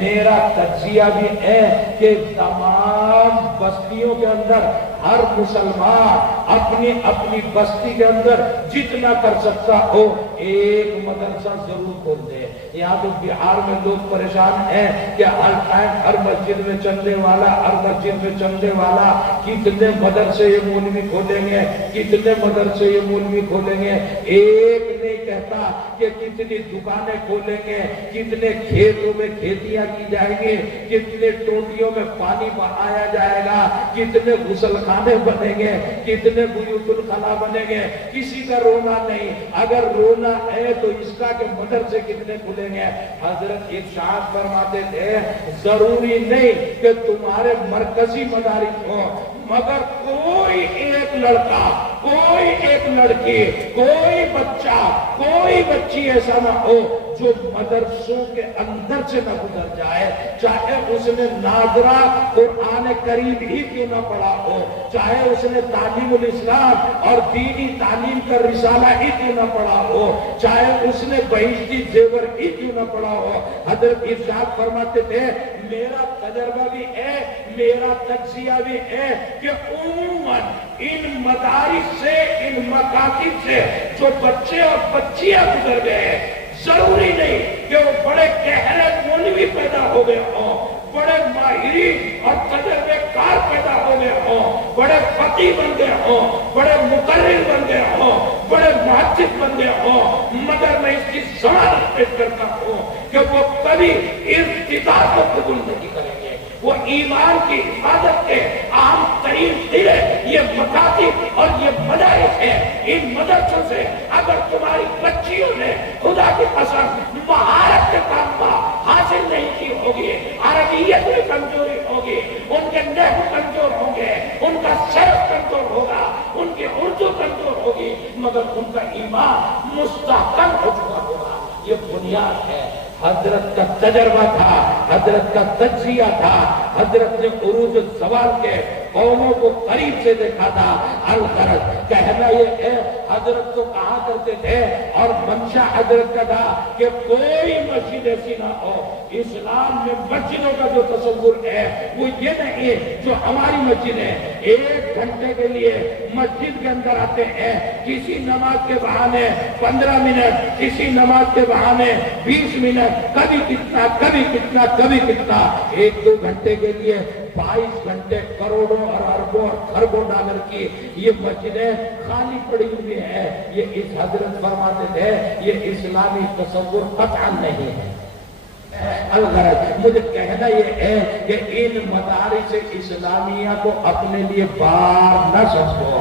میرا تجزیہ بھی ہے کہ تمام بستیوں کے اندر ہر مسلمان اپنی اپنی بستی کے اندر جتنا کر سکتا ہو ایک مدرسہ ضرور کھول دے۔ یہاں تو بہار میں لوگ پریشان ہیں کہ ہر ٹائم ہر مسجد میں چندے والا، ہر مسجد میں چندے والا، کتنے مدرسے یہ مولوی کھولیں گے، کتنے مدرسے یہ مولوی کھولیں گے۔ ایک نہیں کہتا کہ کتنی دکانیں کھولیں گے، کتنے کھیتوں میں کھیتیاں کی جائیں گی، کتنے ٹوٹیوں میں پانی بہایا جائے گا، کتنے غسل خانے بنیں گے، کتنے بیوت الخلا بنیں گے۔ کسی کا رونا نہیں، اگر رونا ہے تو اس کا کہ مدرسے کتنے کھلیں گے۔ حضرت ارشاد فرماتے تھے ضروری نہیں کہ تمہارے مرکزی مدارس ہوں، مگر کوئی ایک لڑکا، کوئی ایک لڑکی، کوئی بچہ، کوئی بچی ایسا نہ ہو جو مدرسوں کے اندر سے نہ گزر جائے، چاہے اس نے ناظرہ قرآن کریم ہی کیوں نہ پڑھا ہو، چاہے اس نے تعلیم الاسلام اور دینی تعلیم کا رسالہ ہی کیوں نہ پڑھا ہو، چاہے اس نے بہشتی زیور ہی کیوں نہ پڑھا ہو، حضرت ارشاد فرماتے تھے میرا تجربہ بھی ہے، میرا تجزیہ بھی ہے کہ عموماً ان مدارس سے، ان مکاتب سے جو بچے اور بچیاں گزر گئے، ضروری نہیں کہ وہ بڑے گہرے مولوی پیدا ہو گئے ہوں، بڑے ماہرین اور تجربے کار پیدا ہو گئے ہوں، بڑے فقیہ بن گئے ہوں، بڑے مقرر بن گئے ہوں، بڑے محدث بن گئے ہوں، مگر میں اس کی ضمانت پیش کرتا ہوں کہ وہ کبھی ارتداد کو قبول نہیں کریں گے۔ وہ ایمان کی حفاظت کے عام ترین قلعے یہ مکاتب اور یہ مدارس ہیں۔ ان مدرسوں سے اگر تمہاری بچیوں نے خدا کی قسم مہارت کے کام حاصل نہیں کی ہوگی، عربیت میں کمزوری ہوگی، ان کے نحو کمزور ہوں گے، ان کا صرف کمزور ہوگا، ان کی اردو کمزور ہوگی، مگر ان کا ایمان مستحکم ہو چکا ہوگا۔ یہ بنیاد ہے۔ حضرت کا تجربہ تھا، حضرت کا تجزیہ تھا، حضرت نے عروج الزوال کے قوموں کو قریب سے دیکھا تھا۔ الغرض کہنا یہ ہے، حضرت تو کہا کرتے تھے اور منشا حضرت کا تھا کہ کوئی مسجد ایسی نہ ہو۔ اسلام میں مسجدوں کا جو تصور ہے وہ یہ نہیں ہے جو ہماری مسجد ہے، 1 گھنٹے کے لیے مسجد کے اندر آتے ہیں، کسی نماز کے بہانے 15 منٹ، کسی نماز کے بہانے 20 منٹ، کبھی کتنا کبھی کتنا کبھی کتنا، 1-2 گھنٹے کے لیے 22 گھنٹے کروڑوں اور اربوں اور خربوں ڈالر کی یہ مسجدیں خالی پڑی ہوئی ہیں۔ یہ اس حضرت فرماتے تھے یہ اسلامی تصور قطعا نہیں ہے۔ الغرض مجھے کہنا یہ ہے کہ ان مدارس اسلامیہ کو اپنے لیے بار نہ سمجھو۔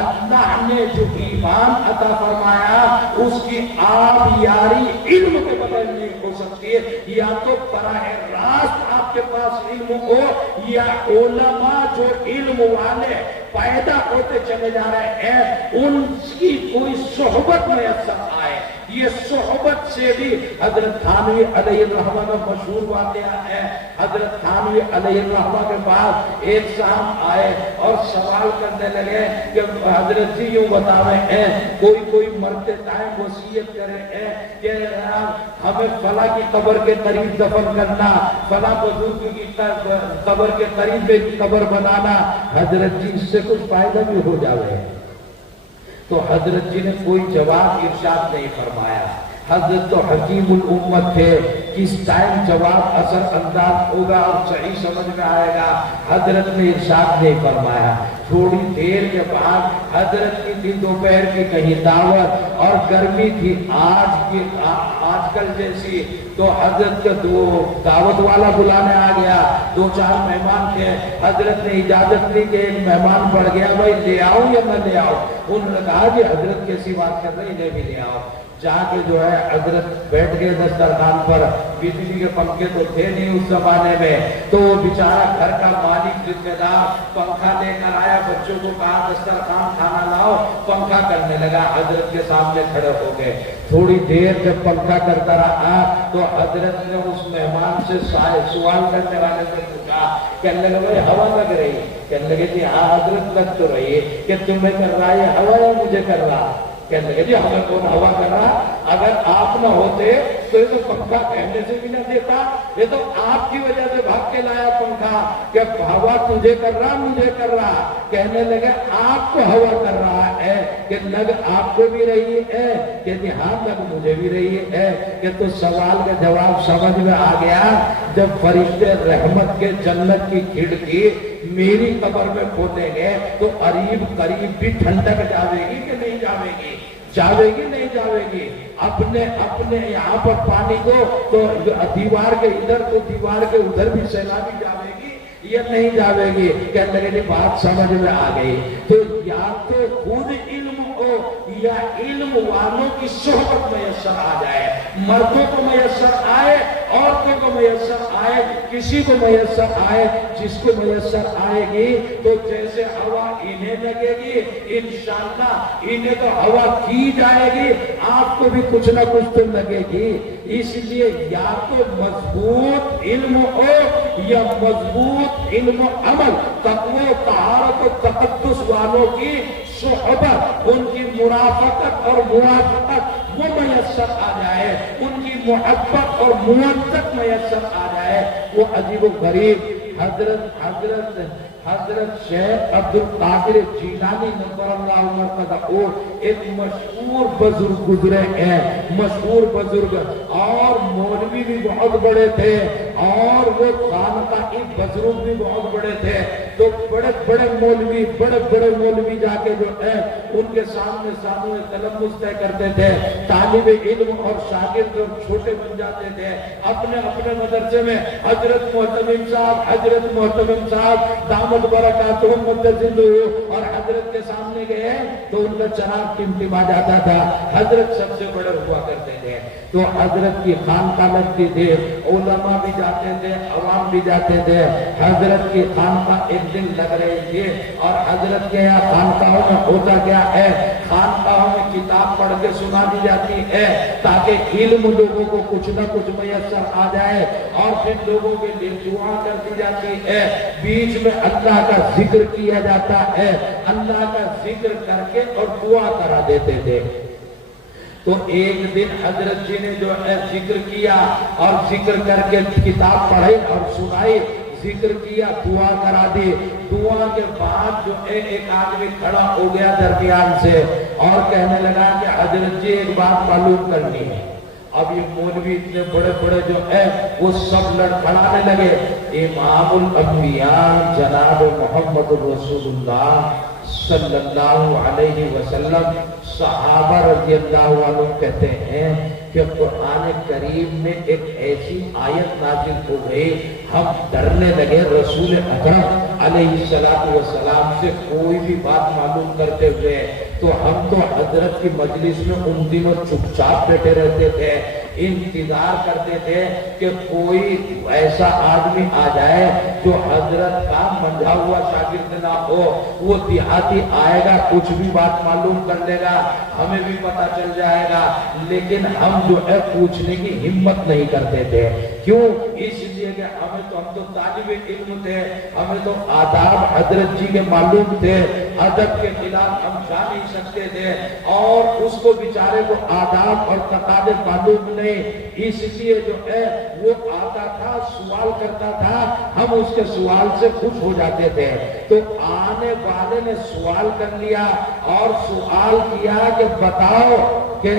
اللہ نے جو ایمان عطا فرمایا اس کی آبیاری علم کے بغیر نہیں ہو سکتی ہے۔ یا تو براہ راست آپ کے پاس علم ہو، یا علماء جو علم والے پیدا ہوتے چلے جا رہے ہیں ان کی کوئی صحبت میسر آئے۔ یہ صحبت سے بھی حضرت تھانوی علیہ الرحمہ کا مشہور واقعہ ہے۔ حضرت تھانوی علیہ الرحمہ کے پاس ایک صاحب آئے اور سوال کرنے لگے کہ حضرت جی یوں بتا رہے ہیں کوئی مرتے ٹائم وصیت کر رہے ہیں کہ ہمیں فلاں کی قبر کے قریب دفن کرنا، فلاں بزرگ کی قبر کے قریب قبر بنانا، حضرت جی اس سے کچھ فائدہ بھی ہو جاوے؟ تو حضرت جی نے کوئی جواب ارشاد نہیں فرمایا۔ حضرت تو حکیم الامت تھے، کس ٹائم جواب اثر انداز ہوگا اور صحیح سمجھ میں آئے گا، حضرت نے ارشاد نہیں فرمایا۔ تھوڑی دیر کے بعد حضرت کی تھی دوپہر کی کہیں دعوت اور گرمی تھی آج کل جیسی، تو حضرت کا دعوت والا بلانے آ گیا، 2-4 مہمان تھے، حضرت نے اجازت دی کہ ایک مہمان بڑھ گیا، بھائی لے آؤں یا نہ لے آؤں؟ انہوں نے کہا کہ حضرت کیسی بات کر رہے ہیں، انہیں بھی لے آؤ۔ جا کے جو ہے حضرت بیٹھ گئے دسترخوان پر، بجلی کے پنکھے تو تھے نہیں اس زمانے میں، تو بیچارہ گھر کا مالک ذمہ دار پنکھا لے کر آیا، بچوں کو کہا دسترخوان کھانا لاؤ، پنکھا کرنے لگا، حضرت کے سامنے کھڑے ہو گئے۔ تھوڑی دیر جب پنکھا کرتا رہا تو حضرت نے اس مہمان سے سوال کرنے والے سے پوچھا، کہنے لگے بھائی ہوا لگ رہی؟ کہنے لگے جی ہاں حضرت لگ تو رہی ہے، کہ تمہیں کر رہا ہے ہوا یا مجھے کر رہا؟ کہنے لگے جی ہمیں کون ہوا کر رہا؟ اگر آپ نہ ہوتے تو یہ تو پنکھا کہنے سے بھی نہ دیتا، یہ تو آپ کی وجہ سے بھاگ کے لایا پنکھا کہ ہوا تجھے کر رہا مجھے کر رہا۔ کہنے لگے آپ کو ہوا کر رہا ہے کہ لگ آپ کو بھی رہی ہے، کہ ہاں لگ مجھے بھی رہی ہے، کہ تو سوال کا جواب سمجھ میں آ گیا۔ جب فرشتے رحمت کے جنت کی کھڑکی میری قبر میں کھودیں گے تو قریب بھی ٹھنڈک جاوے گی کہ نہیں جاوے گی؟ جاوے گی نہیں جاوے گی؟ اپنے یہاں پر پانی کو تو دیوار کے ادھر تو دیوار کے ادھر بھی سیلابی جاوے گی یا نہیں جاوے گی؟ کہنے لگے بات سمجھ میں آ گئی۔ تو یا تو خود علم ہو یا علم والوں کی صحبت میسر آ جائے، مردوں کو میسر آئے عورتوں کو میسر آئے، کسی کو میسر آئے، جس کو میسر آئے گی تو جیسے ہوا انہیں لگے گی انشاءاللہ انہیں تو ہوا کی جائے گی، آپ کو بھی کچھ نہ کچھ تو لگے گی۔ اس لیے یا تو مضبوط علم ہو یا مضبوط علم و عمل، تقوی و طہارت و تقدس والوں کی صحبت، ان کی مرافقت اور موافقت وہ میسر آ جائے، ان کی محبت اور موافقت میسر آ جائے، وہ عجیب و غریب حضرت شیخ عبد القادر جیلانی نظر اللہ مرتضی ایک مشہور بزرگ گزرے ہیں، مشہور بزرگ، اور مولوی بھی بہت بڑے تھے اور وہ خانقاہی بزرگ بھی بہت بڑے تھے۔ تو بڑے بڑے مولوی جا کے جو ہے ان کے سامنے تلمس طے کرتے تھے، طالب علم اور شاگرد جو چھوٹے بن جاتے تھے اپنے مدرسے میں حضرت محتمم صاحب دامت برکاتہم متزل اور حضرت کے سامنے گئے تو ان کا چراغ ٹمٹما جاتا تھا، حضرت سب سے بڑے ہوا کرتے تھے۔ تو حضرت کی خانقاہ لگتی تھی، علماء بھی جاتے تھے، عوام بھی جاتے تھے۔ حضرت کی خانقاہ ایک دن لگ رہی تھی اور حضرت کے یہاں خانقاہوں میں ہوتا کیا ہے، خانقاہوں میں کتاب پڑھ کے سنا دی جاتی ہے تاکہ علم لوگوں کو کچھ نہ کچھ میسر آ جائے، اور پھر لوگوں کے لیے دعا کر دی جاتی ہے، بیچ میں اللہ کا ذکر کیا جاتا ہے، اللہ کا ذکر کر کے اور دعا کرا دیتے تھے۔ تو ایک دن حضرت جی نے جو ہے ذکر کیا اور ذکر کر کے کتاب پڑھائی اور سنائی، ذکر کیا، دعا کرا دی۔ دعا کے بعد جو ہے ایک آدمی کھڑا ہو گیا درمیان سے اور کہنے لگا کہ حضرت جی ایک بات معلوم کرنی ہے۔ اب یہ مولوی اتنے بڑے جو ہے وہ سب لڑکھڑانے لگے۔ امام الانبیاء جناب محمد رسول اللہ صلی اللہ علیہ وسلم، صحابہ رضی اللہ عنہ کہتے ہیں کہ قرآن کریم میں ایک ایسی آیت نازل ہو گئی، ہم ڈرنے لگے رسول اکرم علیہ السلام سے کوئی بھی بات معلوم کرتے ہوئے۔ تو ہم تو حضرت کی مجلس میں ان دنوں چپ چاپ بیٹھے رہتے تھے، انتظار کرتے تھے کہ کوئی ایسا آدمی آ جائے جو حضرت کا منجھا ہوا شاگرد نہ ہو، وہ دیہاتی آئے گا، کچھ بھی بات معلوم کر لے گا، ہمیں بھی پتہ چل جائے گا، لیکن ہم جو ہے پوچھنے کی ہمت نہیں کرتے تھے۔ کیوں؟ اس لیے کہ ہم تو طالب علم تھے، ہمیں تو آداب حضرت جی کے معلوم تھے، ادب کے خلاف ہم جا نہیں سکتے تھے، اور اس کو بیچارے کو آداب اور تقاضے معلوم نہیں، اس لیے جو ہے وہ آتا تھا، سوال کرتا تھا، ہم اس کے سوال سے خوش ہو جاتے تھے۔ تو آنے والے نے سوال کر لیا اور سوال کیا کہ بتاؤ کہ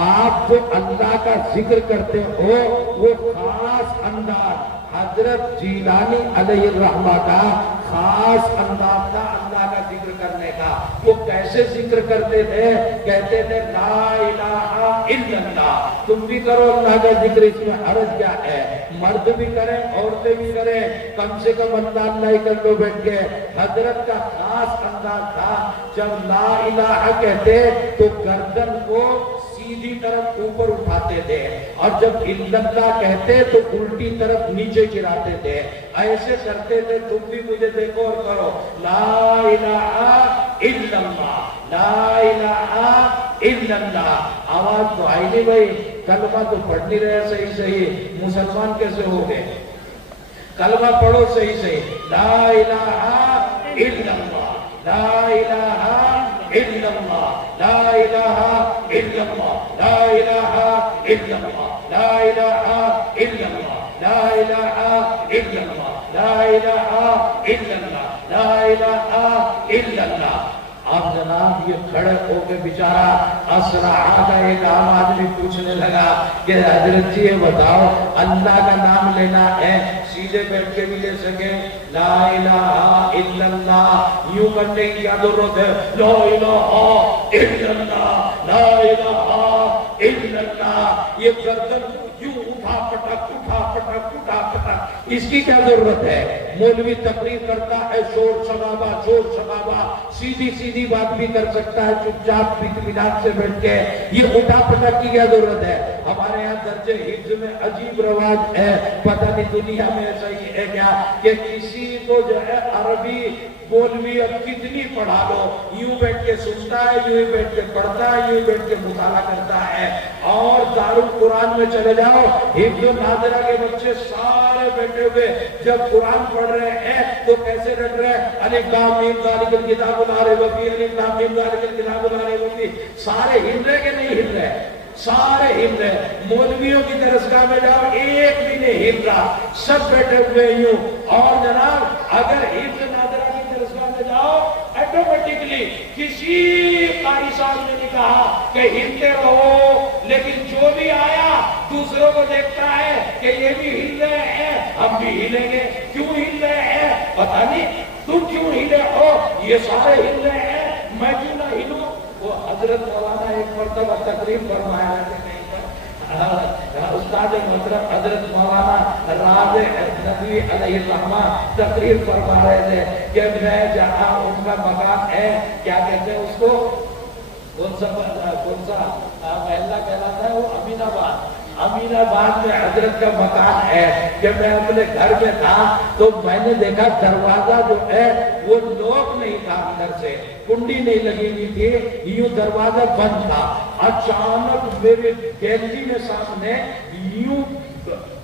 آپ جو اللہ کا ذکر کرتے ہو وہ خاص انداز حضرت جیلانی علیہ الرحمہ کا خاص انداز تھا اللہ کا ذکر کرنے کا، وہ کیسے ذکر کرتے تھے؟ کہتے تھے لا الہ الا اللہ، تم بھی کرو اللہ کا ذکر، اس میں حرج کیا ہے، مرد بھی کریں عورتیں بھی کریں، کم سے کم اللہ اللہ ہی کر لو بیٹھ کے۔ حضرت کا خاص انداز تھا جب لا الہ کہتے تو گردن کو سیدھی طرف اوپر اٹھاتے تھے، اور جب اللہ کہتے تو الٹی طرف نیچے گراتے تھے، ایسے کرتے تھے۔ تم بھی مجھے دیکھو اور کرو لا الہ الا اللہ، لا الہ الا اللہ۔ آواز تو آئی نہیں بھائی، کلمہ تو پڑھ نہیں رہے صحیح، مسلمان کیسے ہو گئے؟ کلمہ پڑھو صحیح، لا الہ الا اللہ، لا الہ الا اللہ، لا الہ الا اللہ، لا الہ الا اللہ، لا الہ الا اللہ، لا الہ الا اللہ، لا الہ الا اللہ، لا الہ الا اللہ۔ اب جناب یہ کھڑے ہو کے بیچارہ اسرع کا ایک عام آدمی پوچھنے لگا کہ حضرت جی یہ بتاؤ اللہ کا نام لینا ہے سیدھے بیٹھ کے بھی لے سکے؟ لا الہ الا اللہ یوں کرنے کی کیا ضرورت ہے؟ لا الہ الا اللہ، لا الہ الا اللہ، یہ گردن یوں اٹھا پٹک اس کی کیا ضرورت ہے؟ مولوی تقریر کرتا ہے شور شبابہ، سیدھی بات بھی کر سکتا ہے چپ چاپ اطمینان سے بیٹھ کے، یہ اٹھا پٹک کی کیا ضرورت ہے؟ ہمارے یہاں درجے حفظ میں عجیب رواج ہے، پتہ نہیں دنیا میں ایسا ہی ہے کیا کہ کسی کو جو ہے عربی بولوی اب کتنی پڑھا لو، یوں بیٹھ کے سنتا ہے، یوں ہی بیٹھ کے پڑھتا ہے، یوں بیٹھ کے مطالعہ کرتا ہے۔ اور دارالقرآن میں چلے جاؤ، حفظ ناظرہ کے بچے سارے بیٹھے ہوئے جب قرآن پڑھ رہے ہیں تو کیسے رٹ رہے ہیں؟ الف لام میم ذالک الکتاب لا ریب فیہ، الف لام میم ذالک الکتاب لا ریب فیہ۔ سارے ہل رہے کہ نہیں ہل رہے؟ سارے ہل رہے۔ مولویوں کی درسگاہ میں جاؤ، ایک بھی نہیں ہل رہا، سب بیٹھے ہوئے یوں۔ اور جناب اگر حفظ ناظرہ کی درسگاہ میں جاؤ، ایٹومیٹکلی کسی قاری صاحب نے نہیں کہا کہ ہلتے رہو، لیکن جو بھی آیا دوسروں کو دیکھتا ہے کہ یہ بھی ہل رہے ہیں، ہم بھی ہلیں گے۔ کیوں ہل رہے ہیں؟ پتہ نہیں تم کیوں ہلے ہو، یہ سارے ہل رہے ہیں، میں کیوں نہ ہلوں؟ وہ حضرت مولانا ایک مرتبہ تقریر فرمایا ہے، استاد محترم حضرت مولانا راز ندوی علیہ الرحمہ تقریر فرما رہے تھے کہ میں جہاں ان کا مکان ہے، کیا کہتے ہیں اس کو، کون سا محلہ کہلاتا ہے وہ، امین آباد۔ امین آباد میں حضرت کا مکان ہے کہ میں اپنے گھر میں تھا تو میں نے دیکھا دروازہ جو ہے وہ لوک نہیں تھا، اندر سے کنڈی نہیں لگی ہوئی تھی، یوں دروازہ بند تھا۔ اچانک میرے گیلری میں سامنے یوں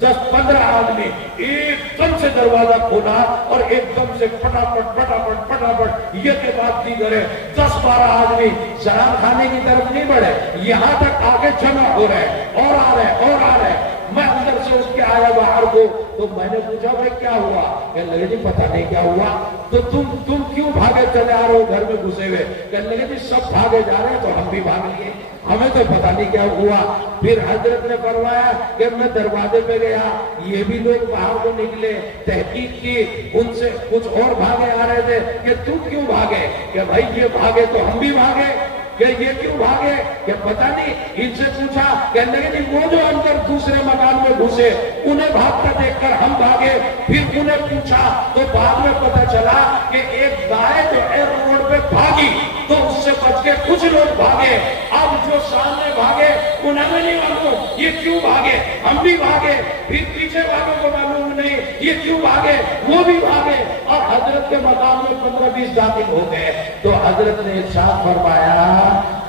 10-15 آدمی ایک دم سے دروازہ کھولا اور ایک دم سے پٹاپٹ یہ کے بعد دیگرے 10-12 آدمی سلام کھانے کی طرف نہیں بڑھے، یہاں تک آگے جمع ہو رہے اور آ رہے۔ میں اندر سے اٹھ کے آیا باہر کو، تو میں نے پوچھا بھائی کیا ہوا؟ کہنے لگے جی پتہ نہیں کیا ہوا۔ تو تم کیوں بھاگے چلے آ رہے ہو گھر میں گھسے ہوئے؟ کہنے لگے جی سب بھاگے جا رہے ہیں تو ہم بھی بھاگ لیے، ہمیں تو پتہ نہیں کیا ہوا۔ پھر حضرت نے فرمایا کہ میں دروازے پہ گیا، یہ بھی لوگ باہر کو نکلے، تحقیق کی، ان سے کچھ اور بھاگے آ رہے تھے کہ تم کیوں بھاگے؟ کہ بھائی یہ بھاگے تو ہم بھی بھاگے، کہ یہ کیوں بھاگے؟ کہ پتہ نہیں۔ ان سے پوچھا، کہنے لگے جی وہ جو اندر دوسرے مکان میں گھسے انہیں بھاگتا دیکھ کر ہم بھاگے۔ پھر انہیں پوچھا تو بعد میں پتہ چلا کہ ایک گائے جو ہے روڈ پہ بھاگی تو اس سے بچ کے کچھ لوگ بھاگے۔ اب جو سامنے بھاگے انہیں میں نہیں معلوم یہ کیوں بھاگے، ہم بھی بھاگے۔ پھر پیچھے والوں کو معلوم نہیں یہ کیوں بھاگے، وہ بھی بھاگے، اور حضرت کے مقام میں 15-20 داخل ہو گئے۔ تو حضرت نے ارشاد فرمایا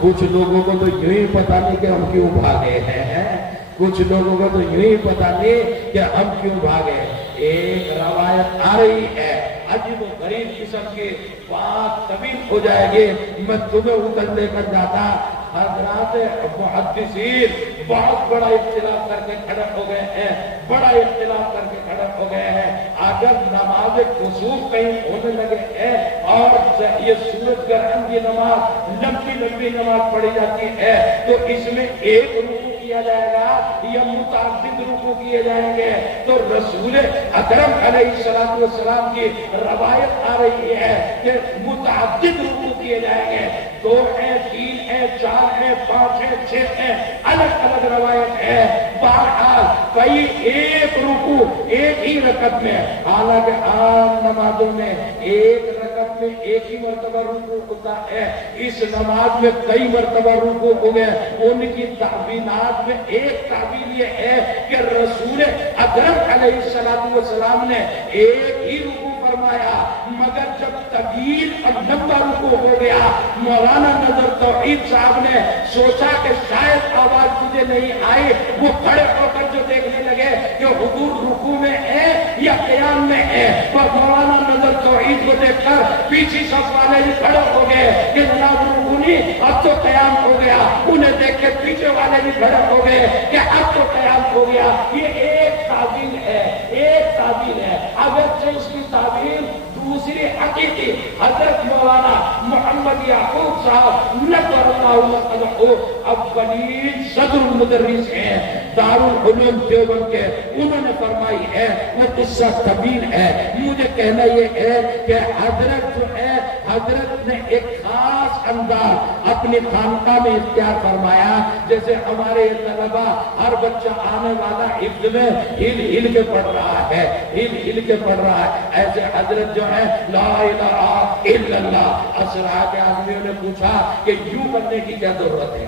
کچھ لوگوں کو تو یوں ہی پتہ نہیں کہ ہم کیوں بھاگے ہیں، کچھ لوگوں کو تو یوں ہی پتہ نہیں کہ ہم کیوں بھاگے۔ ایک روایت آ رہی ہے عجیب و غریب قسم کی، بات طویل ہو جائے گی، میں تمہیں ادھر لے کر جاتا۔ حضرات محدثین بہت بڑا اختلاف کر کے کھڑے ہو گئے ہیں، بڑا اختلاف کر کے کھڑے ہو گئے ہیں۔ اگر نماز کسوف کہیں ہونے لگے ہیں اور یہ سورج گرہن کی نماز لمبی نماز پڑھی جاتی ہے تو اس میں ایک رکوع کیا جائے گا یا متعدد رکوع کیے جائیں گے؟ تو رسول اکرم علیہ السلام کی روایت آ رہی ہے کہ متعدد رکوع کیے جائیں گے، 2 ہیں، 3 ہیں، 4 ہیں، 5 ہیں، 6 ہیں، الگ الگ روایت ہے۔ بہرحال کئی ایک رکوع ایک ہی رکعت میں، حالانکہ عام نمازوں میں ایک رکعت میں ایک ہی مرتبہ رکوع ہوتا ہے، اس نماز میں کئی مرتبہ رکوع ہو گئے۔ ان کی تعبیرات میں ایک تعبیر یہ ہے کہ رسول اکرم علیہ السلام نے ایک ہی رکوع فرمایا، مگر جب طویل اور لمبا رکوع ہو گیا، مولانا نظر توحید صاحب نے سوچا کہ شاید آواز مجھے نہیں آئی، وہ کھڑے ہو کر جو دیکھنے لگے کہ حضور رکوع میں ہے یا قیام میں ہے، اور مولانا نظر توحید کو دیکھ کر پیچھے صف والے بھی کھڑے ہو گئے کہ جناب رکوع نہیں اب تو قیام ہو گیا، انہیں دیکھ کے پیچھے والے بھی کھڑے ہو گئے کہ اب تو قیام ہو گیا۔ یہ ایک تعبیر ہے، ایک تعبیر ہے، اگرچہ اس کی تعبیر دوسری حقیقی حضرت مولانا محمد یعقوب صاحب نظر اللہ عنہ اولین صدر المدرس ہیں دارالعلوم دیوبند کے، انہوں نے فرمائی ہے، وہ قصہ طویل ہے، مجھے کہنا یہ ہے کہ حضرت جو ہے، حضرت نے ایک خاص انداز اپنی خانقاہ میں اختیار فرمایا۔ جیسے ہمارے طلبہ ہر بچہ آنے والا حفظ میں ہل کے پڑھ رہا ہے، ہل کے پڑھ رہا ہے، ایسے حضرت جو ہے لا الہ الا اللہ۔ اسرا کے آدمیوں نے پوچھا کہ یوں کرنے کی کیا ضرورت ہے؟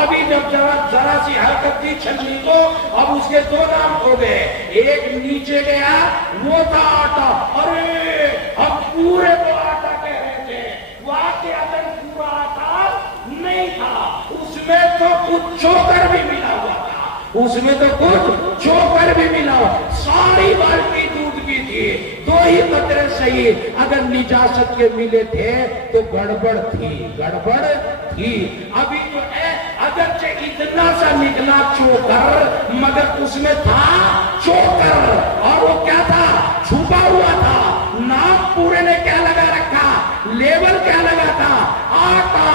ابھی جب ذرا سی حرکت دی چھلنی کو، اب اس کے دو نام ہو گئے، ایک نیچے گیا وہ تھا آٹا، ارے ہم پورے کو آٹا کہہ رہے تھے، واقعہ پورا آٹا نہیں تھا، اس میں تو کچھ چوکر بھی ملا ہوا تھا، اس میں تو کچھ چوکر بھی ملا ہوا، ساری بالٹی دودھ کی تھی، دو ہی قطرے صحیح، اگر نجاست کے ملے تھے تو گڑبڑ تھی، گڑبڑ تھی۔ ابھی جو ہے اگرچہ اتنا سا نکلا چوکر، مگر اس میں تھا چوکر، اور وہ کیا تھا؟ چھپا ہوا تھا۔ نام پورے نے کیا لگا رکھا؟ لیبل کیا لگا تھا؟ آٹا۔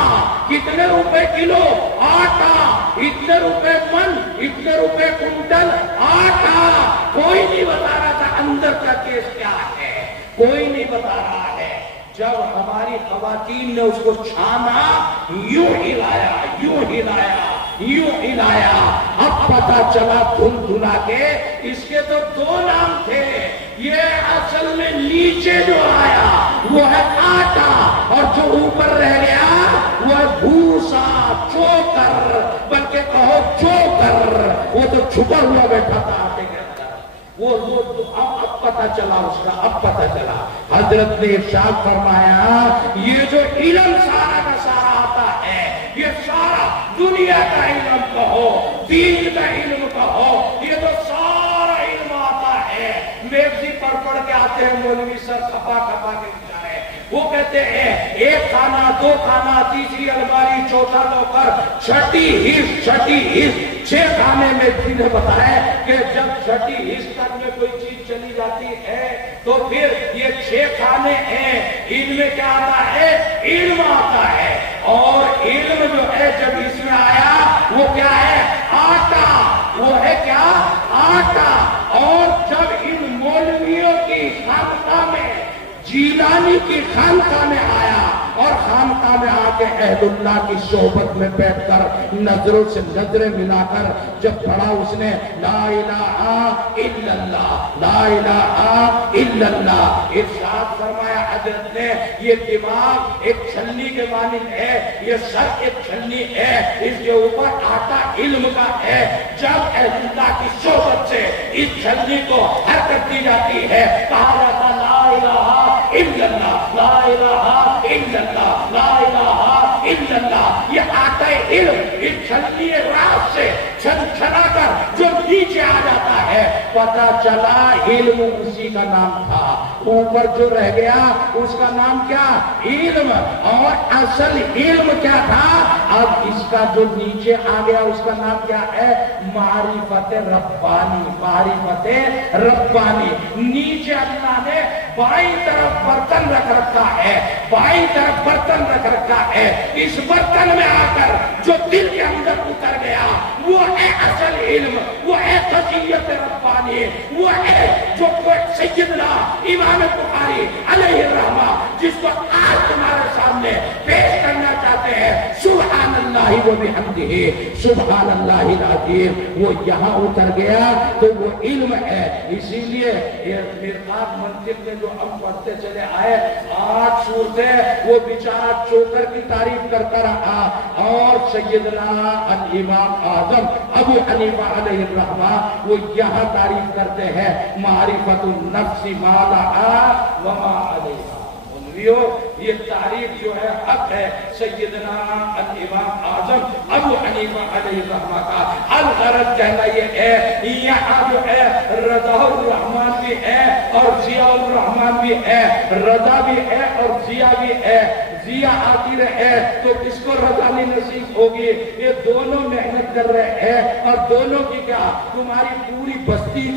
کتنے روپے کلو؟ آٹا۔ اتنے روپے من، اتنے روپے کنٹل آٹا۔ کوئی نہیں بتا رہا تھا اندر کا کیس کیا ہے، کوئی نہیں بتا رہا ہے۔ جب ہماری خواتین نے اس کو چھانا، یوں ہلایا، یوں ہلایا، یوں ہلایا، اب پتا چلا دھن دھنا کے اس کے تو دو نام تھے، یہ اصل میں نیچے جو آیا وہ ہے آٹا، اور جو اوپر رہ گیا وہ ہے بھوسا، چوکر، بلکہ کہو چوکر، وہ تو چھپا ہوا بیٹھا تھا آٹے کے اندر، وہ اب پتا چلا اس کا، اب پتا چلا۔ حضرت نے ارشاد فرمایا یہ جو علم سارا کا سارا آتا ہے، یہ سارا دنیا کا علم کہو، دین کا علم کہو، یہ تو سارا علم آتا ہے۔ میگزی پڑھ پڑھ کے آتے ہیں مولوی سر، کھپا کھپا کے بچارے، وہ کہتے ہیں ایک خانہ، دو خانہ، تیسری الماری، چوتھا نوکر، چھٹی حص، 6 خانے میں نے بتایا کہ جب چھٹی حص تک میں کوئی چیز چلی جاتی ہے تو پھر یہ 6 خانے ہیں، ان میں کیا آتا ہے؟ علم آتا ہے، اور علم جو ہے جب اس میں آیا وہ کیا ہے؟ آٹا، وہ ہے کیا؟ آٹا۔ اور جب ان مولویوں کی خانقاہ میں، جیلانی کی خانقاہ میں آیا، اور خانقاہ میں آ کے عہد اللہ کی صحبت میں بیٹھ کر نظروں سے نظریں ملا کر جب پڑھا اس نے لا الہ الا اللہ، لا الہ الا اللہ، ارشاد فرمایا حضرت نے یہ دماغ ایک چھلنی کے مانند ہے، یہ سر ایک چھلنی ہے، اس کے اوپر آٹا علم کا ہے، جب عہد اللہ کی صحبت سے اس چھلنی کو حرکت دی جاتی ہے، کہا جاتا لا الہ الا اللہ، لا الہ الا اللہ، لا الہ الا اللہ۔ یہ آٹا علم اس چھلنی راز سے چھن چھنا کر جو نیچے آ جاتا ہے، پتا چلا علم اسی کا نام تھا، اوپر جو رہ گیا اس کا نام کیا؟ علم۔ اور اصل علم کیا تھا؟ اب اس کا جو نیچے آ گیا اس کا نام کیا ہے؟ معرفت ربانی، معرفت ربانی۔ نیچے اللہ نے بائیں طرف برتن رکھ رکھا ہے، بائیں طرف برتن رکھ رکھا ہے، اس برتن میں آ کر جو دل کے اندر اتر گیا وہ ہے اصل علم، وہ ہے خشیت ربانی، وہ ہے جو سیدنا امام بخاری علیہ الرحمہ جس کو آج تمہارے سامنے پیش کرنا چاہتے ہیں، سبحان اللہ و بحمدہ، سبحان اللہ العظیم، وہ یہاں اتر گیا تو وہ علم ہے۔ اسی لیے مرقات منطق میں جو ہم پڑھتے چلے آئے 8 صورتیں، وہ بیچارہ چوکر کی تعریف کرتا رہا، اور سیدنا الامام اعظم ابو حنیفہ علیہ الرحمہ وہ یہاں تعریف کرتے ہیں معرفت النفس ما لہا وما علیہا۔ یہ تعریف جو ہے حق ہے سیدنا الامام اعظم ابو حنیفہ علیہ الرحمہ کا۔ الغرض کہنا یہ ہے یہاں جو ہے رضا الرحمن بھی ہے اور ضیاء الرحمن بھی ہے، رضا بھی ہے اور ضیاء بھی ہے۔ ضیاء آتی رہے تو کس کو رضا نہیں نصیب ہوگی؟ یہ دونوں محنت کر رہے ہیں، اور دونوں کی کیا؟ تمہاری پوری بستی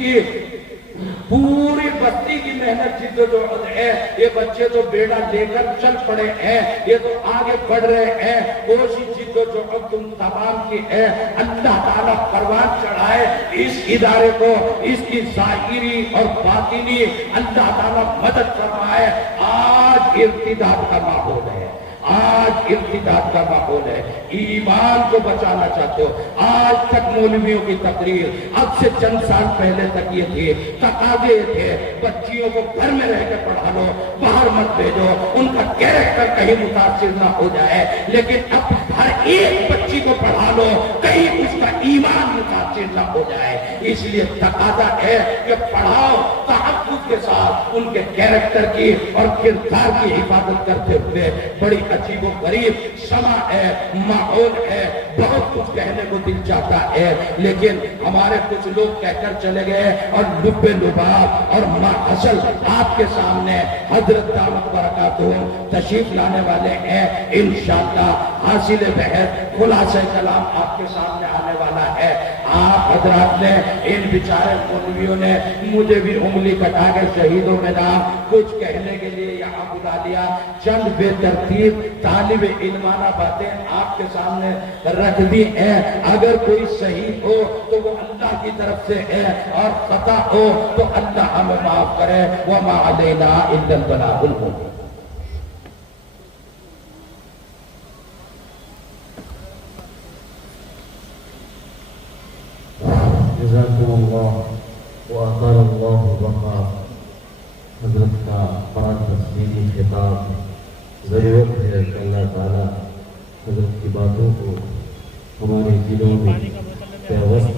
کی محنت جد و جہد ہے۔ یہ بچے تو بیڑا لے کر چل پڑے ہیں، یہ تو آگے بڑھ رہے ہیں، کوشش جد و جہد تم تمام کی ہے۔ اللہ تعالیٰ پروان چڑھائے اس ادارے کو، اس کی ظاہری اور باطنی اللہ تعالیٰ مدد فرمائے۔ آج ارتداد کا ماحول ہے، آج ارتداد کا ماحول ہے، ایمان کو بچانا چاہتے ہو۔ آج تک مولویوں کی تقریر، اب سے چند سال پہلے تک یہ تھی، تقاضے تھے بچیوں کو گھر میں رہ کے پڑھا لو، باہر مت بھیجو، ان کا کیریکٹر کہیں متاثر نہ ہو جائے۔ لیکن اب ہر ایک بچی کو پڑھا لو، کہیں اس کا ایمان متاثر نہ ہو جائے۔ اس لیے تقاضا ہے کہ پڑھاؤ تحفظ کے ساتھ، ان کے کیریکٹر کی اور کردار کی حفاظت کرتے ہوئے۔ بڑی عجیب و غریب سما ہے، ماحول ہے، بہت کچھ کہنے کو دل چاہتا ہے، لیکن ہمارے کچھ لوگ کہہ کر چلے گئے اور لب لباب اور ماحصل آپ کے سامنے حضرت دامت برکاتہم تشریف لانے والے ہیں۔ انشاءاللہ حاصل بحث خلاصہ کلام آپ کے سامنے آنے والا ہے۔ آپ حضرات نے، ان بیچارے مولویوں نے مجھے بھی انگلی کٹا کے شہیدوں میں نام کچھ کہنے کے لیے یہاں بلا لیا۔ چند بے ترتیب طالب علمانہ باتیں آپ کے سامنے رکھ دی ہیں۔ اگر کوئی صحیح ہو تو وہ اللہ کی طرف سے ہے، اور خطا ہو تو اللہ ہمیں معاف کرے۔ وَمَا عَلَيْنَا إِلَّا الْبَلَاغُ الْمُبِينُ۔ جزاکم اللہ وأطال اللہ بقا۔ حضرت کا پاک تسلیمی خطاب ضرورت ہے کہ اللہ تعالیٰ حضرت کی باتوں کو ہمارے دلوں میں پیوست